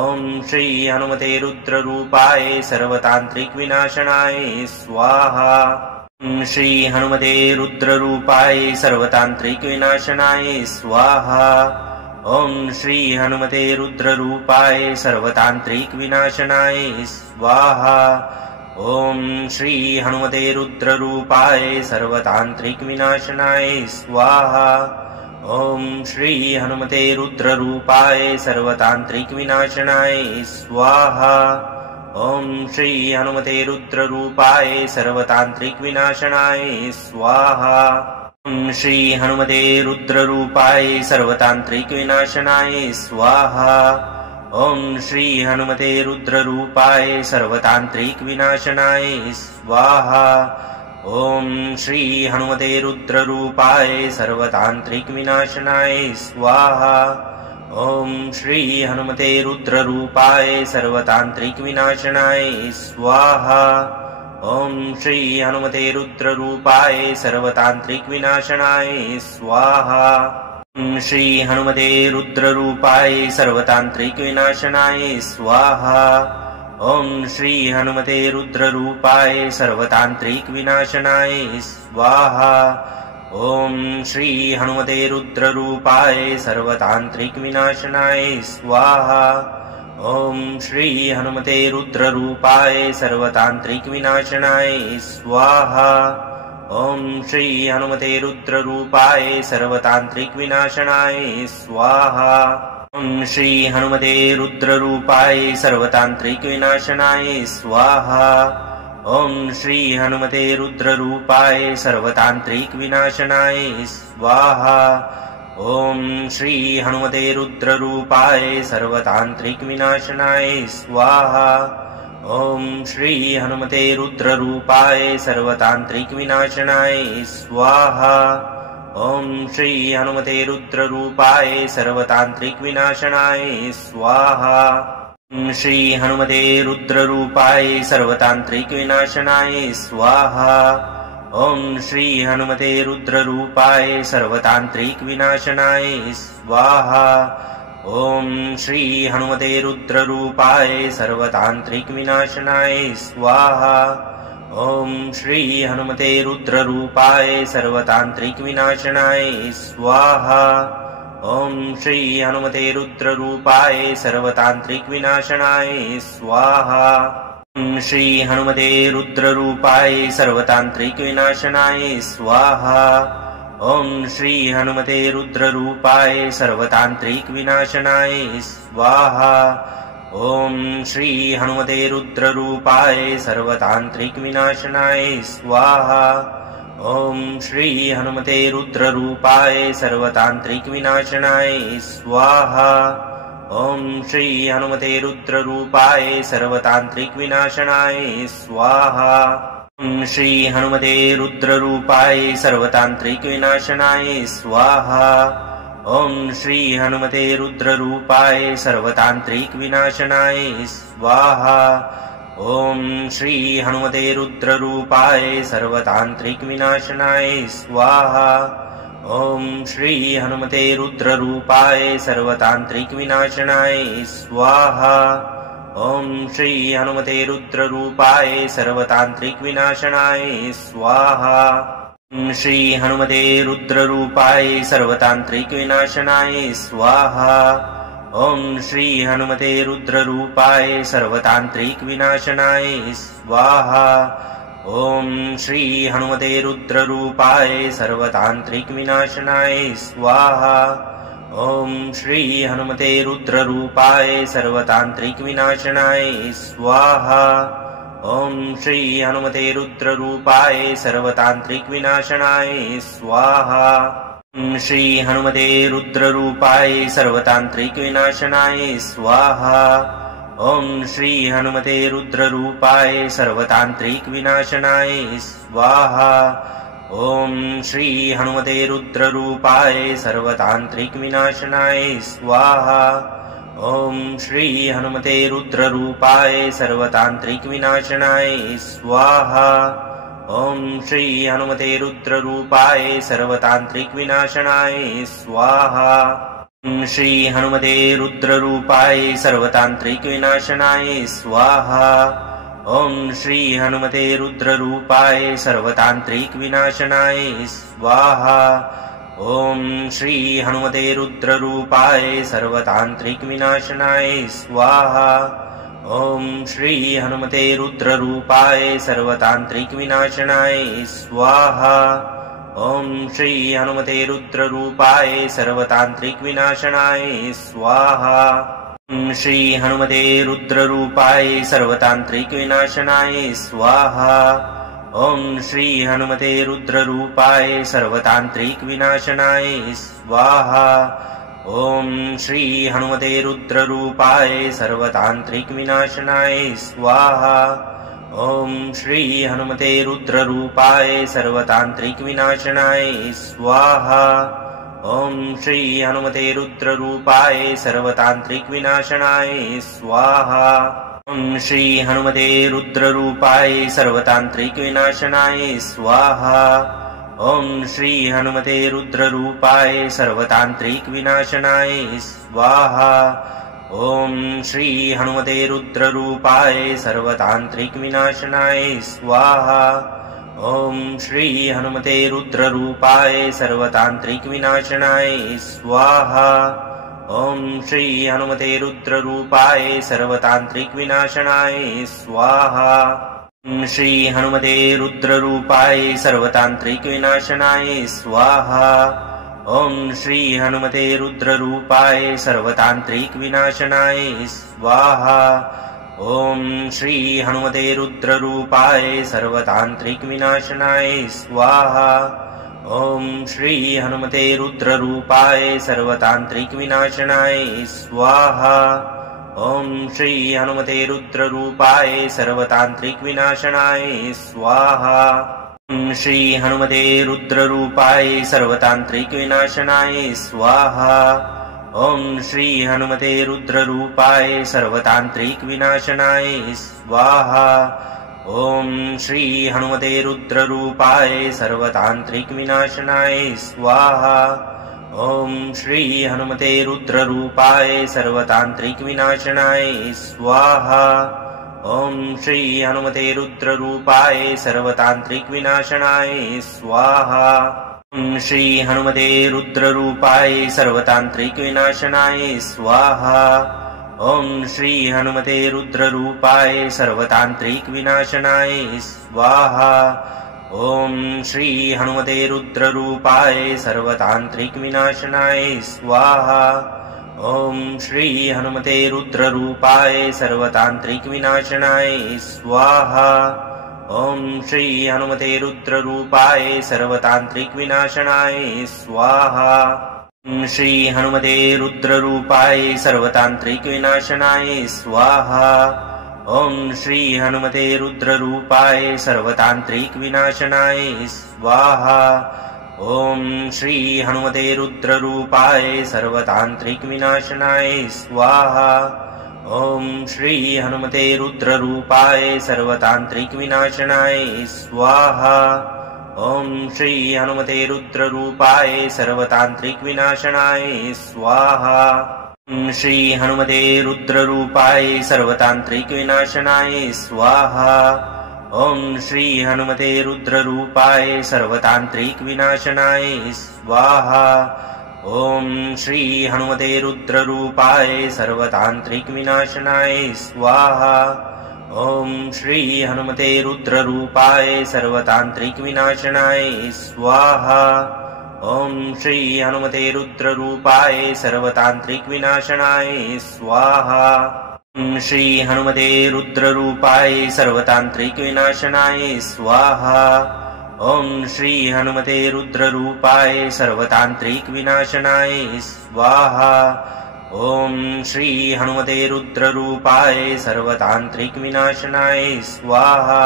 ॐ श्री हनुमते रुद्ररूपाय सर्वतान्त्रिक विनाशनाय स्वाहा। ॐ श्री हनुमते रुद्ररूपाय सर्वतान्त्रिकविनाशनाय स्वाहा। ॐ श्री हनुमते रुद्ररूपाय सर्वतान्त्रिकविनाशनाय स्वाहा। ॐ श्री हनुमते रुद्ररूपाय सर्वतान्त्रिकविनाशनाय स्वाहा। ॐ श्री हनुमते रुद्ररूपाय सर्वतान्त्रिकविनाशनाय स्वाहा। ॐ श्री हनुमते रुद्ररूपाय सर्वतान्त्रिकविनाशनाय स्वाहा। ॐ श्री हनुमते रुद्ररूपाय सर्वतान्त्रिकविनाशनाय स्वाहा। ॐ श्री हनुमते रुद्ररूपाय सर्वतान्त्रिकविनाशनाय स्वाहा। ॐ श्री हनुमते रुद्ररूपाय सर्वतान्त्रिकविनाशनाय स्वाहा। ॐ श्री हनुमते रुद्ररूपाय सर्वतान्त्रिकविनाशनाय स्वाहा। ॐ श्री हनुमते रुद्ररूपाय सर्वतान्त्रिकविनाशनाय स्वाहा। ॐ श्री हनुमते रुद्ररूपाय सर्वतान्त्रिकविनाशनाय स्वाहा। ॐ श्री हनुमते रुद्ररूपाय सर्वतान्त्रिकविनाशनाय स्वाहा। ॐ श्री हनुमते रुद्ररूपाय सर्वतान्त्रिकविनाशनाय स्वाहा। ॐ श्री हनुमते रुद्ररूपाय सर्वतान्त्रिकविनाशनाय स्वाहा। ॐ श्री हनुमते रुद्ररूपाय सर्वतान्त्रिकविनाशनाय स्वाहा। ॐ श्री हनुमते रुद्ररूपाय सर्वतान्त्रिकविनाशनाय स्वाहा। ॐ श्री हनुमते रुद्ररूपाय सर्वतान्त्रिकविनाशनाय स्वाहा। ॐ श्री हनुमते रुद्ररूपाय सर्वतान्त्रिकविनाशनाय स्वाहा। ॐ श्री हनुमते रुद्ररूपाय सर्वतान्त्रिकविनाशनाय स्वाहा। ॐ श्री हनुमते रुद्ररूपाय सर्वतान्त्रिकविनाशनाय स्वाहा। ॐ श्री हनुमते रुद्ररूपाय सर्वतान्त्रिकविनाशनाय स्वाहा। ॐ श्री हनुमते रुद्ररूपाय सर्वतान्त्रिकविनाशनाय स्वाहा। ॐ श्री हनुमते रुद्ररूपाय सर्वतान्त्रिकविनाशनाय स्वाहा। ॐ श्री हनुमते रुद्ररूपाय सर्वतान्त्रिकविनाशनाय स्वाहा। ॐ श्री हनुमते रुद्ररूपाय सर्वतान्त्रिकविनाशनाय स्वाहा। ॐ श्री हनुमते रुद्ररूपाय सर्वतान्त्रिकविनाशनाय स्वाहा। ॐ श्री हनुमते रुद्ररूपाय सर्वतान्त्रिकविनाशनाय स्वाहा। ॐ श्री हनुमते रुद्ररूपाय सर्वतान्त्रिकविनाशनाय स्वाहा। ॐ श्री हनुमते रुद्ररूपाय सर्वतान्त्रिकविनाशनाय स्वाहा। ॐ श्री हनुमते रुद्ररूपाय सर्वतान्त्रिकविनाशनाय स्वाहा। ॐ श्री हनुमते रुद्ररूपाय सर्वतान्त्रिकविनाशनाय स्वाहा। ॐ श्री हनुमते रुद्ररूपाय सर्वतान्त्रिकविनाशनाय स्वाहा। ॐ श्री हनुमते रुद्ररूपाय सर्वतान्त्रिकविनाशनाय स्वाहा। ॐ श्री हनुमते रुद्ररूपाय सर्वतान्त्रिकविनाशनाय स्वाहा। ॐ श्री हनुमते रुद्ररूपाय सर्वतान्त्रिकविनाशनाय स्वाहा। ॐ श्री हनुमते रुद्ररूपाय सर्वतान्त्रिकविनाशनाय स्वाहा। ॐ श्री हनुमते रुद्ररूपाय सर्वतान्त्रिकविनाशनाय स्वाहा। ॐ श्री हनुमते रुद्ररूपाय सर्वतान्त्रिकविनाशनाय स्वाहा। ॐ श्री हनुमते रुद्ररूपाय सर्वतान्त्रिकविनाशनाय स्वाहा। ॐ श्री हनुमते रुद्ररूपाय सर्वतान्त्रिकविनाशनाय स्वाहा। ॐ श्री हनुमते रुद्ररूपाय सर्वतान्त्रिकविनाशनाय स्वाहा। ॐ श्री हनुमते रुद्ररूपाय सर्वतान्त्रिकविनाशनाय स्वाहा। ॐ श्री हनुमते रुद्ररूपाय सर्वतान्त्रिकविनाशनाय स्वाहा। ॐ श्री हनुमते रुद्ररूपाय सर्वतान्त्रिकविनाशनाय स्वाहा। ॐ श्री हनुमते रुद्ररूपाय सर्वतान्त्रिकविनाशनाय स्वाहा। ॐ श्री हनुमते रुद्ररूपाय सर्वतान्त्रिकविनाशनाय स्वाहा। ॐ श्री हनुमते रुद्ररूपाय सर्वतान्त्रिक विनाशनाय स्वाहा। ॐ श्री हनुमते रुद्ररूपाय सर्वतान्त्रिक विनाशनाय स्वाहा। ॐ श्री हनुमते रुद्ररूपाय सर्वतान्त्रिक विनाशनाय स्वाहा। ॐ श्री हनुमते रुद्ररूपाय सर्वतान्त्रिक विनाशनाय स्वाहा। ॐ श्री हनुमते रुद्ररूपाय सर्वतान्त्रिक विनाशनाय स्वाहा। ॐ श्री हनुमते रुद्ररूपाय सर्वतान्त्रिक विनाशनाय स्वाहा। ॐ श्री हनुमते रुद्ररूपाय सर्वतान्त्रिक विनाशनाय स्वाहा। ॐ श्री हनुमते रुद्ररूपाय सर्वतान्त्रिक विनाशनाय स्वाहा। ॐ श्री हनुमते रुद्ररूपाय सर्वतान्त्रिक विनाशनाय स्वाहा। ॐ श्री हनुमते रुद्ररूपाय सर्वतान्त्रिक विनाशनाय स्वाहा। ॐ श्री हनुमते रुद्ररूपाय सर्वतान्त्रिक विनाशनाय स्वाहा। ॐ श्री हनुमते रुद्ररूपाय सर्वतान्त्रिक विनाशनाय स्वाहा। ॐ श्री हनुमते रुद्ररूपाय सर्वतान्त्रिक विनाशनाय स्वाहा। ॐ श्री हनुमते रुद्ररूपाय सर्वतान्त्रिक विनाशनाय स्वाहा। ॐ श्री हनुमते रुद्ररूपाय सर्वतान्त्रिक विनाशनाय स्वाहा। ॐ श्री हनुमते रुद्ररूपाय सर्वतान्त्रिक विनाशनाय स्वाहा। ॐ श्री हनुमते रुद्ररूपाय सर्वतान्त्रिक विनाशनाय स्वाहा। ॐ श्री हनुमते रुद्ररूपाय सर्वतान्त्रिक विनाशनाय स्वाहा। ॐ श्री हनुमते रुद्ररूपाय सर्वतान्त्रिक विनाशनाय स्वाहा। ॐ श्री हनुमते रुद्ररूपाय सर्वतान्त्रिक विनाशनाय स्वाहा। ॐ श्री हनुमते रुद्ररूपाय सर्वतान्त्रिक विनाशनाय स्वाहा। ॐ श्री हनुमते रुद्ररूपाय सर्वतान्त्रिक विनाशनाय स्वाहा। ॐ श्री हनुमते रुद्ररूपाय सर्वतान्त्रिक विनाशनाय स्वाहा। ॐ श्री हनुमते रुद्ररूपाय सर्वतान्त्रिक विनाशनाय स्वाहा। ॐ श्री हनुमते रुद्ररूपाय सर्वतान्त्रिक विनाशनाय स्वाहा। ॐ श्री हनुमते रुद्ररूपाय सर्वतान्त्रिक विनाशनाय स्वाहा। ॐ श्री हनुमते रुद्ररूपाय सर्वतान्त्रिक विनाशनाय स्वाहा। ॐ श्री हनुमते रुद्ररूपाय सर्वतान्त्रिक विनाशनाय स्वाहा। ॐ श्री हनुमते रुद्ररूपाय सर्वतान्त्रिक विनाशनाय स्वाहा। ॐ श्री हनुमते रुद्ररूपाय सर्वतान्त्रिक विनाशनाय स्वाहा। ॐ श्री हनुमते रुद्ररूपाय सर्वतान्त्रिक विनाशनाय स्वाहा। ॐ श्री हनुमते रुद्ररूपाय सर्वतान्त्रिक विनाशनाय स्वाहा। ॐ श्री हनुमते रुद्ररूपाय सर्वतान्त्रिक विनाशनाय स्वाहा। ॐ श्री हनुमते रुद्ररूपाय सर्वतान्त्रिक विनाशनाय स्वाहा। ॐ श्री हनुमते रुद्ररूपाय सर्वतान्त्रिक विनाशनाय स्वाहा। ॐ श्री हनुमते रुद्ररूपाय सर्वतान्त्रिक विनाशनाय स्वाहा। ॐ श्री हनुमते रुद्ररूपाय सर्वतान्त्रिक विनाशनाय स्वाहा। ॐ श्री हनुमते रुद्ररूपाय सर्वतान्त्रिक विनाशनाय स्वाहा। ॐ श्री हनुमते रुद्ररूपाय सर्वतान्त्रिक विनाशनाय स्वाहा। ॐ श्री हनुमते रुद्ररूपाय सर्वतान्त्रिक विनाशनाय स्वाहा। ॐ श्री हनुमते रुद्ररूपाय सर्वतान्त्रिक विनाशनाय स्वाहा। ॐ श्री हनुमते रुद्ररूपाय सर्वतान्त्रिक विनाशनाय स्वाहा।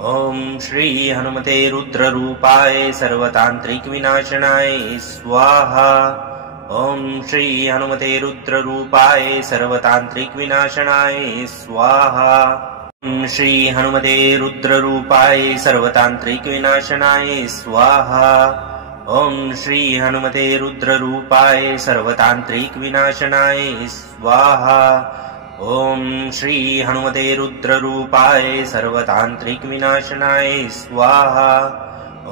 ॐ श्री हनुमते रुद्ररूपाय सर्वतान्त्रिक विनाशनाय स्वाहा। ॐ श्री हनुमते रुद्ररूपाय सर्वतान्त्रिक विनाशनाय स्वाहा। ॐ श्री हनुमते रुद्ररूपाय सर्वतान्त्रिक विनाशनाय स्वाहा। ॐ श्री हनुमते रुद्ररूपाय सर्वतान्त्रिक विनाशनाय स्वाहा। ॐ श्री हनुमते रुद्ररूपाय सर्वतान्त्रिकविनाशनाय स्वाहा।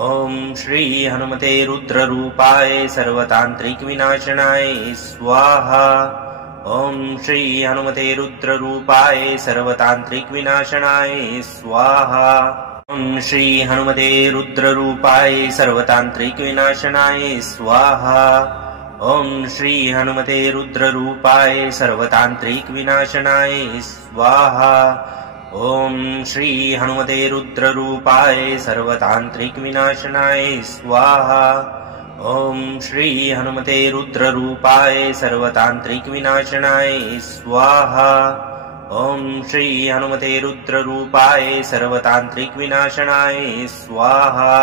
ॐ श्री हनुमते रुद्ररूपाय सर्वतान्त्रिकविनाशनाय स्वाहा। ॐ श्री हनुमते रुद्ररूपाय सर्वतान्त्रिकविनाशनाय स्वाहा। ॐ श्री हनुमते रुद्ररूपाय सर्वतान्त्रिकविनाशनाय स्वाहा। ॐ श्री हनुमते रुद्ररूपाय सर्वतान्त्रिकविनाशनाय स्वाहा। ॐ श्री हनुमते रुद्ररूपाय सर्वतान्त्रिकविनाशनाय स्वाहा। ॐ श्री हनुमते रुद्ररूपाय सर्वतान्त्रिकविनाशनाय स्वाहा। ॐ श्री हनुमते रुद्ररूपाय सर्वतान्त्रिकविनाशनाय स्वाहा।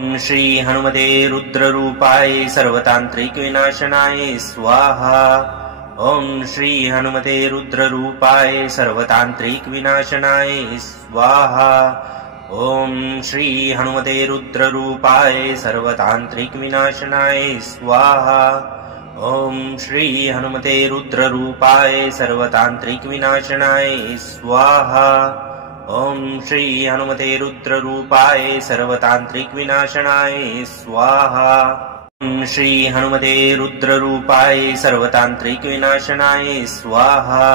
ॐ श्री हनुमते रुद्ररूपाय सर्वतान्त्रिकविनाशनाय स्वाहा। ॐ श्री हनुमते रुद्ररूपाय सर्वतान्त्रिकविनाशनाय स्वाहा। ॐ श्री हनुमते रुद्ररूपाय सर्वतान्त्रिकविनाशनाय स्वाहा। ॐ श्री हनुमते रुद्ररूपाय सर्वतान्त्रिकविनाशनाय स्वाहा। ॐ श्री हनुमते रुद्ररूपाय सर्वतान्त्रिकविनाशनाय स्वाहा। ॐ श्री हनुमते रुद्ररूपाय सर्वतान्त्रिकविनाशनाय स्वाहा।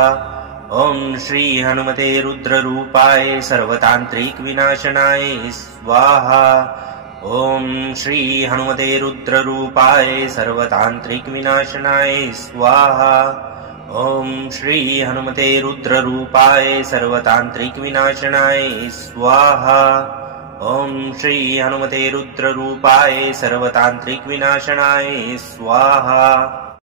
ॐ श्री हनुमते रुद्ररूपाय सर्वतान्त्रिकविनाशनाय स्वाहा। ॐ श्री हनुमते रुद्ररूपाय सर्वतान्त्रिकविनाशनाय स्वाहा। ॐ श्री हनुमते रुद्ररूपाय सर्वतान्त्रिकविनाशनाय स्वाहा। ॐ श्री हनुमते रुद्ररूपाय सर्वतान्त्रिकविनाशनाय स्वाहा।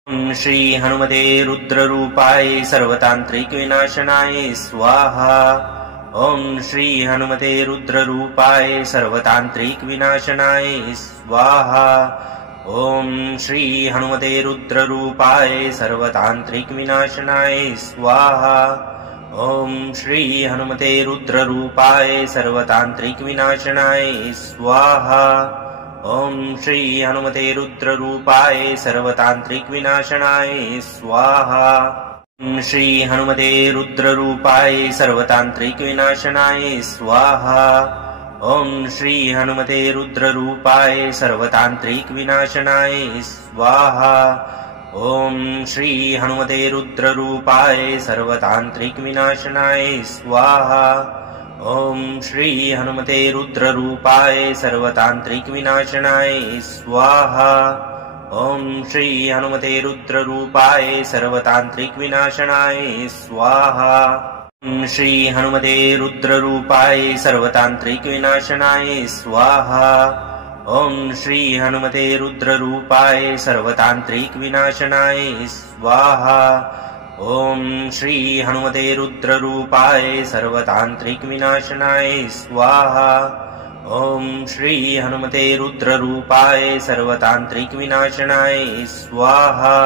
ॐ श्री हनुमते रुद्ररूपाय सर्वतान्त्रिकविनाशनाय स्वाहा। ॐ श्री हनुमते रुद्ररूपाय सर्वतान्त्रिकविनाशनाय स्वाहा। ॐ श्री हनुमते रुद्ररूपाय सर्वतान्त्रिकविनाशनाय स्वाहा। ॐ श्री हनुमते रुद्ररूपाय सर्वतान्त्रिकविनाशनाय स्वाहा। ॐ श्री हनुमते रुद्ररूपाय सर्वतान्त्रिकविनाशनाय स्वाहा। ॐ श्री हनुमते रुद्ररूपाय सर्वतान्त्रिकविनाशनाय स्वाहा। ॐ श्री हनुमते रुद्ररूपाय सर्वतान्त्रिकविनाशनाय स्वाहा। ॐ श्री हनुमते रुद्ररूपाय सर्वतान्त्रिकविनाशनाय स्वाहा। ॐ श्री हनुमते रुद्ररूपाय सर्वतान्त्रिकविनाशनाय स्वाहा। ॐ श्री हनुमते रुद्ररूपाय सर्वतान्त्रिकविनाशनाय स्वाहा। ॐ श्री हनुमते रुद्ररूपाय सर्वतान्त्रिकविनाशनाय स्वाहा। ॐ श्री हनुमते रुद्ररूपाय सर्वतान्त्रिकविनाशनाय स्वाहा। ॐ श्री हनुमते रुद्ररूपाय सर्वतान्त्रिकविनाशनाय स्वाहा। ॐ श्री हनुमते रुद्ररूपाय सर्वतान्त्रिकविनाशनाय स्वाहा।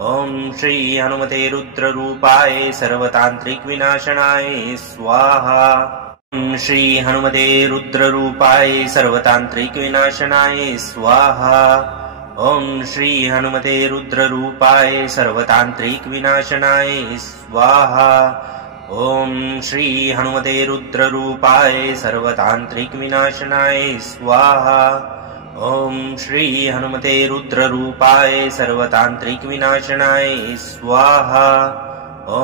ॐ श्री हनुमते रुद्ररूपाय सर्वतान्त्रिकविनाशनाय स्वाहा। ॐ श्री हनुमते रुद्ररूपाय सर्वतान्त्रिकविनाशनाय स्वाहा। ॐ श्री हनुमते रुद्ररूपाय सर्वतान्त्रिकविनाशनाय स्वाहा। ॐ श्री हनुमते रुद्ररूपाय सर्वतान्त्रिकविनाशनाय स्वाहा। ॐ श्री हनुमते रुद्ररूपाय सर्वतान्त्रिकविनाशनाय स्वाहा।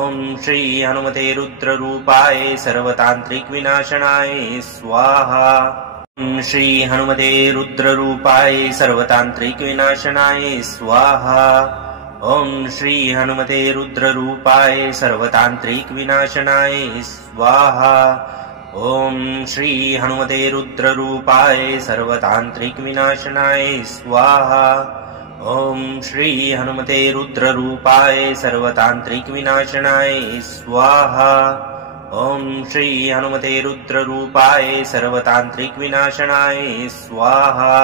ॐ श्री हनुमते रुद्ररूपाय सर्वतान्त्रिकविनाशनाय स्वाहा। ॐ श्री हनुमते रुद्ररूपाय सर्वतान्त्रिकविनाशनाय स्वाहा। ॐ श्री हनुमते रुद्ररूपाय सर्वतान्त्रिकविनाशनाय स्वाहा। ॐ श्री हनुमते रुद्ररूपाय सर्वतान्त्रिकविनाशनाय स्वाहा। ॐ श्री हनुमते रुद्ररूपाय सर्वतान्त्रिकविनाशनाय स्वाहा। ॐ श्री हनुमते रुद्ररूपाय सर्वतान्त्रिकविनाशनाय स्वाहा।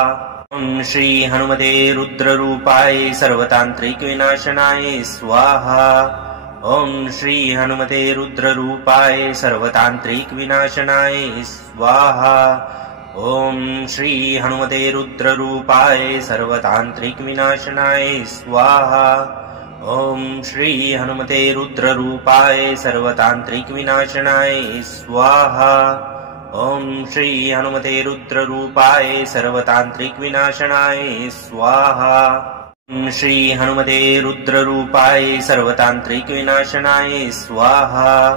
ॐ श्री हनुमते रुद्ररूपाय सर्वतान्त्रिकविनाशनाय स्वाहा। ॐ श्री हनुमते रुद्ररूपाय सर्वतान्त्रिकविनाशनाय स्वाहा। ॐ श्री हनुमते रुद्ररूपाय सर्वतान्त्रिकविनाशनाय स्वाहा। ॐ श्री हनुमते रुद्ररूपाय सर्वतान्त्रिकविनाशनाय स्वाहा। ॐ श्री हनुमते रुद्ररूपाय सर्वतान्त्रिकविनाशनाय स्वाहा। श्री हनुमते रुद्ररूपाय सर्वतान्त्रिकविनाशनाय स्वाहा।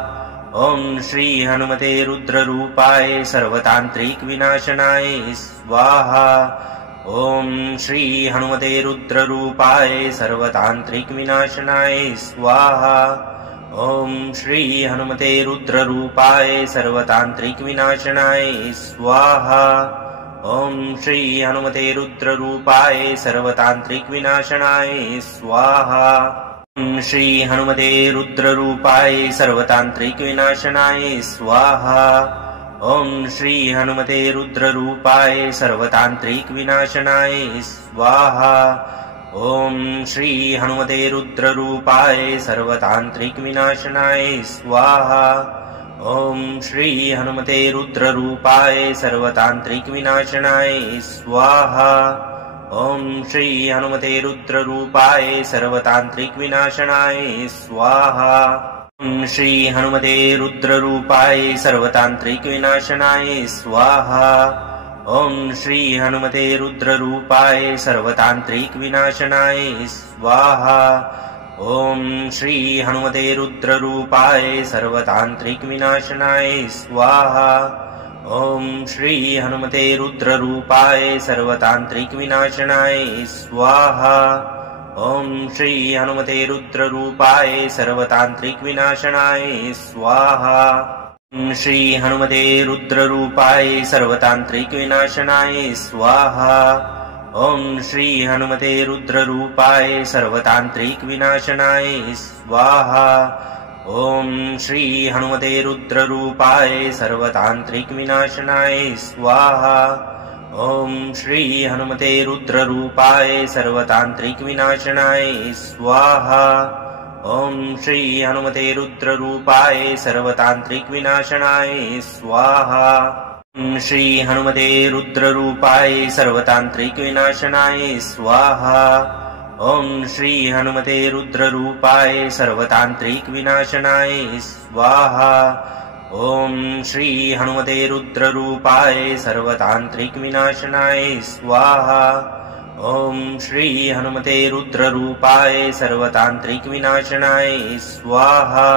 ॐ श्री हनुमते रुद्ररूपाय सर्वतान्त्रिकविनाशनाय स्वाहा। ॐ श्री हनुमते रुद्ररूपाय सर्वतान्त्रिकविनाशनाय स्वाहा। ॐ श्री हनुमते रुद्ररूपाय सर्वतान्त्रिकविनाशनाय स्वाहा। ॐ श्री हनुमते रुद्ररूपाय सर्वतान्त्रिकविनाशनाय स्वाहा। श्री हनुमते रुद्ररूपाय सर्वतान्त्रिकविनाशनाय स्वाहा। ॐ श्री हनुमते रुद्ररूपाय सर्वतान्त्रिकविनाशनाय स्वाहा। ॐ श्री हनुमते रुद्ररूपाय सर्वतान्त्रिकविनाशनाय स्वाहा। ॐ श्री हनुमते रुद्ररूपाय सर्वतान्त्रिकविनाशनाय स्वाहा। ॐ श्री हनुमते रुद्ररूपाय सर्वतान्त्रिकविनाशनाय स्वाहा। श्री हनुमते रुद्ररूपाय सर्वतान्त्रिकविनाशनाय स्वाहा। ॐ श्री हनुमते रुद्ररूपाय सर्वतान्त्रिकविनाशनाय स्वाहा। ॐ श्री हनुमते रुद्ररूपाय सर्वतान्त्रिकविनाशनाय स्वाहा। ॐ श्री हनुमते रुद्ररूपाय सर्वतान्त्रिकविनाशनाय स्वाहा। ॐ श्री हनुमते रुद्ररूपाय सर्वतान्त्रिकविनाशनाय स्वाहा। श्री हनुमते रुद्ररूपाय सर्वतान्त्रिकविनाशनाय स्वाहा। ॐ श्री हनुमते रुद्ररूपाय सर्वतान्त्रिकविनाशनाय स्वाहा। ॐ श्री हनुमते रुद्ररूपाय सर्वतान्त्रिकविनाशनाय स्वाहा। ॐ श्री हनुमते रुद्ररूपाय सर्वतान्त्रिकविनाशनाय स्वाहा। ॐ श्री हनुमते रुद्ररूपाय सर्वतान्त्रिकविनाशनाय स्वाहा। श्री हनुमते रुद्ररूपाय सर्वतान्त्रिकविनाशनाय स्वाहा। ॐ श्री हनुमते रुद्ररूपाय सर्वतान्त्रिकविनाशनाय स्वाहा। ॐ श्री हनुमते रुद्ररूपाय सर्वतान्त्रिकविनाशनाय स्वाहा। ॐ श्री हनुमते रुद्ररूपाय सर्वतान्त्रिकविनाशनाय स्वाहा।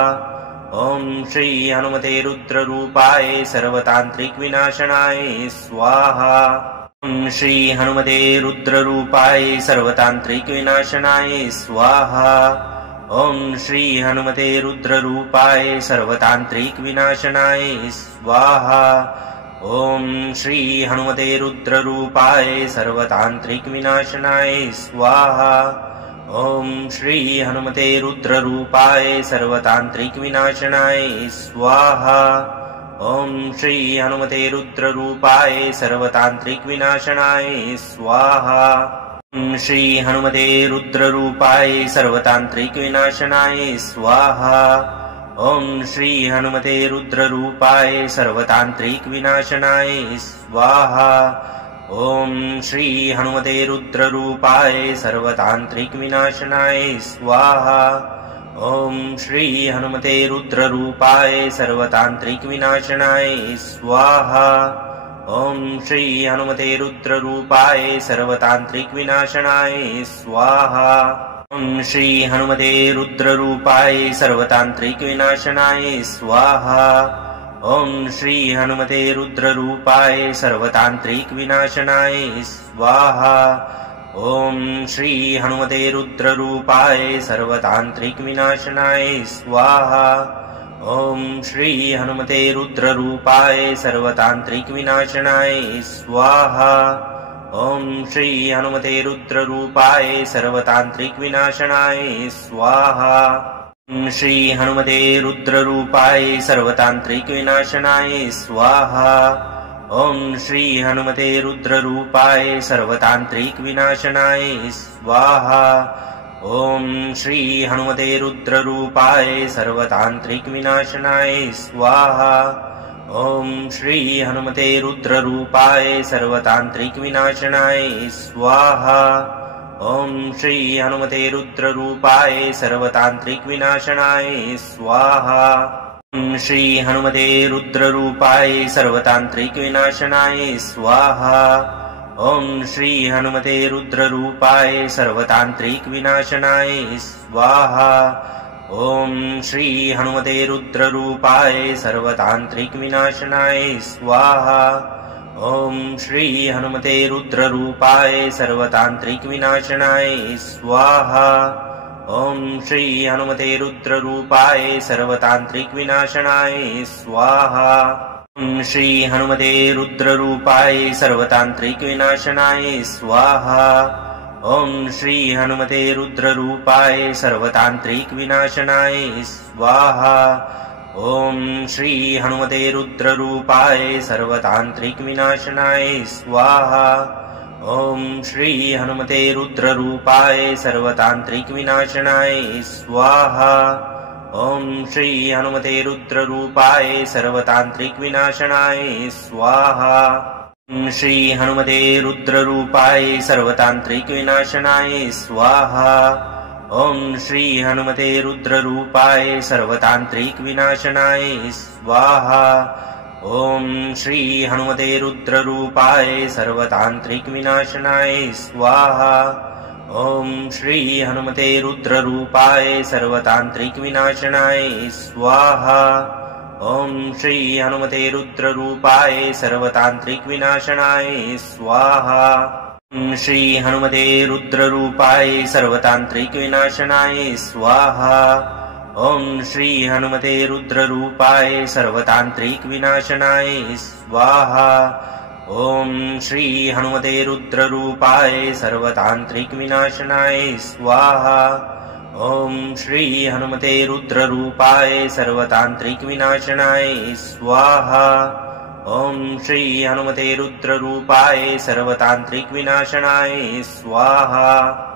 ॐ श्री हनुमते रुद्ररूपाय सर्वतान्त्रिकविनाशनाय स्वाहा। श्री हनुमते रुद्ररूपाय सर्वतान्त्रिकविनाशनाय स्वाहा। ॐ श्री हनुमते रुद्ररूपाय सर्वतान्त्रिकविनाशनाय स्वाहा। ॐ श्री हनुमते रुद्ररूपाय सर्वतान्त्रिकविनाशनाय स्वाहा। ॐ श्री हनुमते रुद्ररूपाय सर्वतान्त्रिकविनाशनाय स्वाहा। ॐ श्री हनुमते रुद्ररूपाय सर्वतान्त्रिकविनाशनाय स्वाहा। श्री हनुमते रुद्ररूपाय सर्वतान्त्रिकविनाशनाय स्वाहा। ॐ श्री हनुमते रुद्ररूपाय सर्वतान्त्रिकविनाशनाय स्वाहा। ॐ श्री हनुमते रुद्ररूपाय सर्वतान्त्रिकविनाशनाय स्वाहा। ॐ श्री हनुमते रुद्ररूपाय सर्वतान्त्रिकविनाशनाय स्वाहा। ॐ श्री हनुमते रुद्ररूपाय सर्वतान्त्रिकविनाशनाय स्वाहा। ॐ श्री हनुमते रुद्ररूपाय सर्वतान्त्रिकविनाशनाय स्वाहा। ॐ श्री हनुमते रुद्ररूपाय सर्वतान्त्रिकविनाशनाय स्वाहा। ॐ श्री हनुमते रुद्ररूपाय सर्वतान्त्रिकविनाशनाय स्वाहा। ॐ श्री हनुमते रुद्ररूपाय सर्वतान्त्रिकविनाशनाय स्वाहा। ॐ श्री हनुमते रुद्ररूपाय सर्वतान्त्रिकविनाशनाय स्वाहा। श्री हनुमते रुद्ररूपाय सर्वतान्त्रिकविनाशनाय स्वाहा। ॐ श्री हनुमते रुद्ररूपाय सर्वतान्त्रिकविनाशनाय स्वाहा। ॐ श्री हनुमते रुद्ररूपाय सर्वतान्त्रिकविनाशनाय स्वाहा। ॐ श्री हनुमते रुद्ररूपाय सर्वतान्त्रिकविनाशनाय स्वाहा। ॐ श्री हनुमते रुद्ररूपाय सर्वतान्त्रिक विनाशनाय स्वाहा। ॐ श्री हनुमते रुद्ररूपाय सर्वतान्त्रिक विनाशनाय स्वाहा। ॐ श्री हनुमते रुद्ररूपाय सर्वतान्त्रिक विनाशनाय स्वाहा। ॐ श्री हनुमते रुद्ररूपाय सर्वतान्त्रिक विनाशनाय स्वाहा। ॐ श्री हनुमते रुद्ररूपाय सर्वतान्त्रिक विनाशनाय स्वाहा। ॐ श्री हनुमते रुद्ररूपाय सर्वतान्त्रिक विनाशनाय स्वाहा। ॐ श्री हनुमते रुद्ररूपाय सर्वतान्त्रिक विनाशनाय स्वाहा। ॐ श्री हनुमते रुद्ररूपाय सर्वतान्त्रिक विनाशनाय स्वाहा। ॐ श्री हनुमते रुद्ररूपाय सर्वतान्त्रिक विनाशनाय स्वाहा। ॐ श्री हनुमते रुद्ररूपाय सर्वतान्त्रिक विनाशनाय स्वाहा। ॐ श्री हनुमते रुद्ररूपाय सर्वतान्त्रिक विनाशनाय स्वाहा। ॐ श्री हनुमते रुद्ररूपाय सर्वतान्त्रिक विनाशनाय स्वाहा। ॐ श्री हनुमते रुद्ररूपाय सर्वतान्त्रिक विनाशनाय स्वाहा। ॐ श्री हनुमते रुद्ररूपाय सर्वतान्त्रिक विनाशनाय स्वाहा। ॐ श्री हनुमते रुद्ररूपाय सर्वतान्त्रिक विनाशनाय स्वाहा। ॐ श्री हनुमते रुद्ररूपाय सर्वतान्त्रिक विनाशनाय स्वाहा। ॐ श्री हनुमते रुद्ररूपाय सर्वतान्त्रिक विनाशनाय स्वाहा। ॐ श्री हनुमते रुद्ररूपाय सर्वतान्त्रिक विनाशनाय स्वाहा। ॐ श्री हनुमते रुद्ररूपाय सर्वतान्त्रिक विनाशनाय स्वाहा। ॐ श्री हनुमते रुद्ररूपाय सर्वतान्त्रिक विनाशनाय स्वाहा। ॐ श्री हनुमते रुद्ररूपाय सर्वतान्त्रिक विनाशनाय स्वाहा।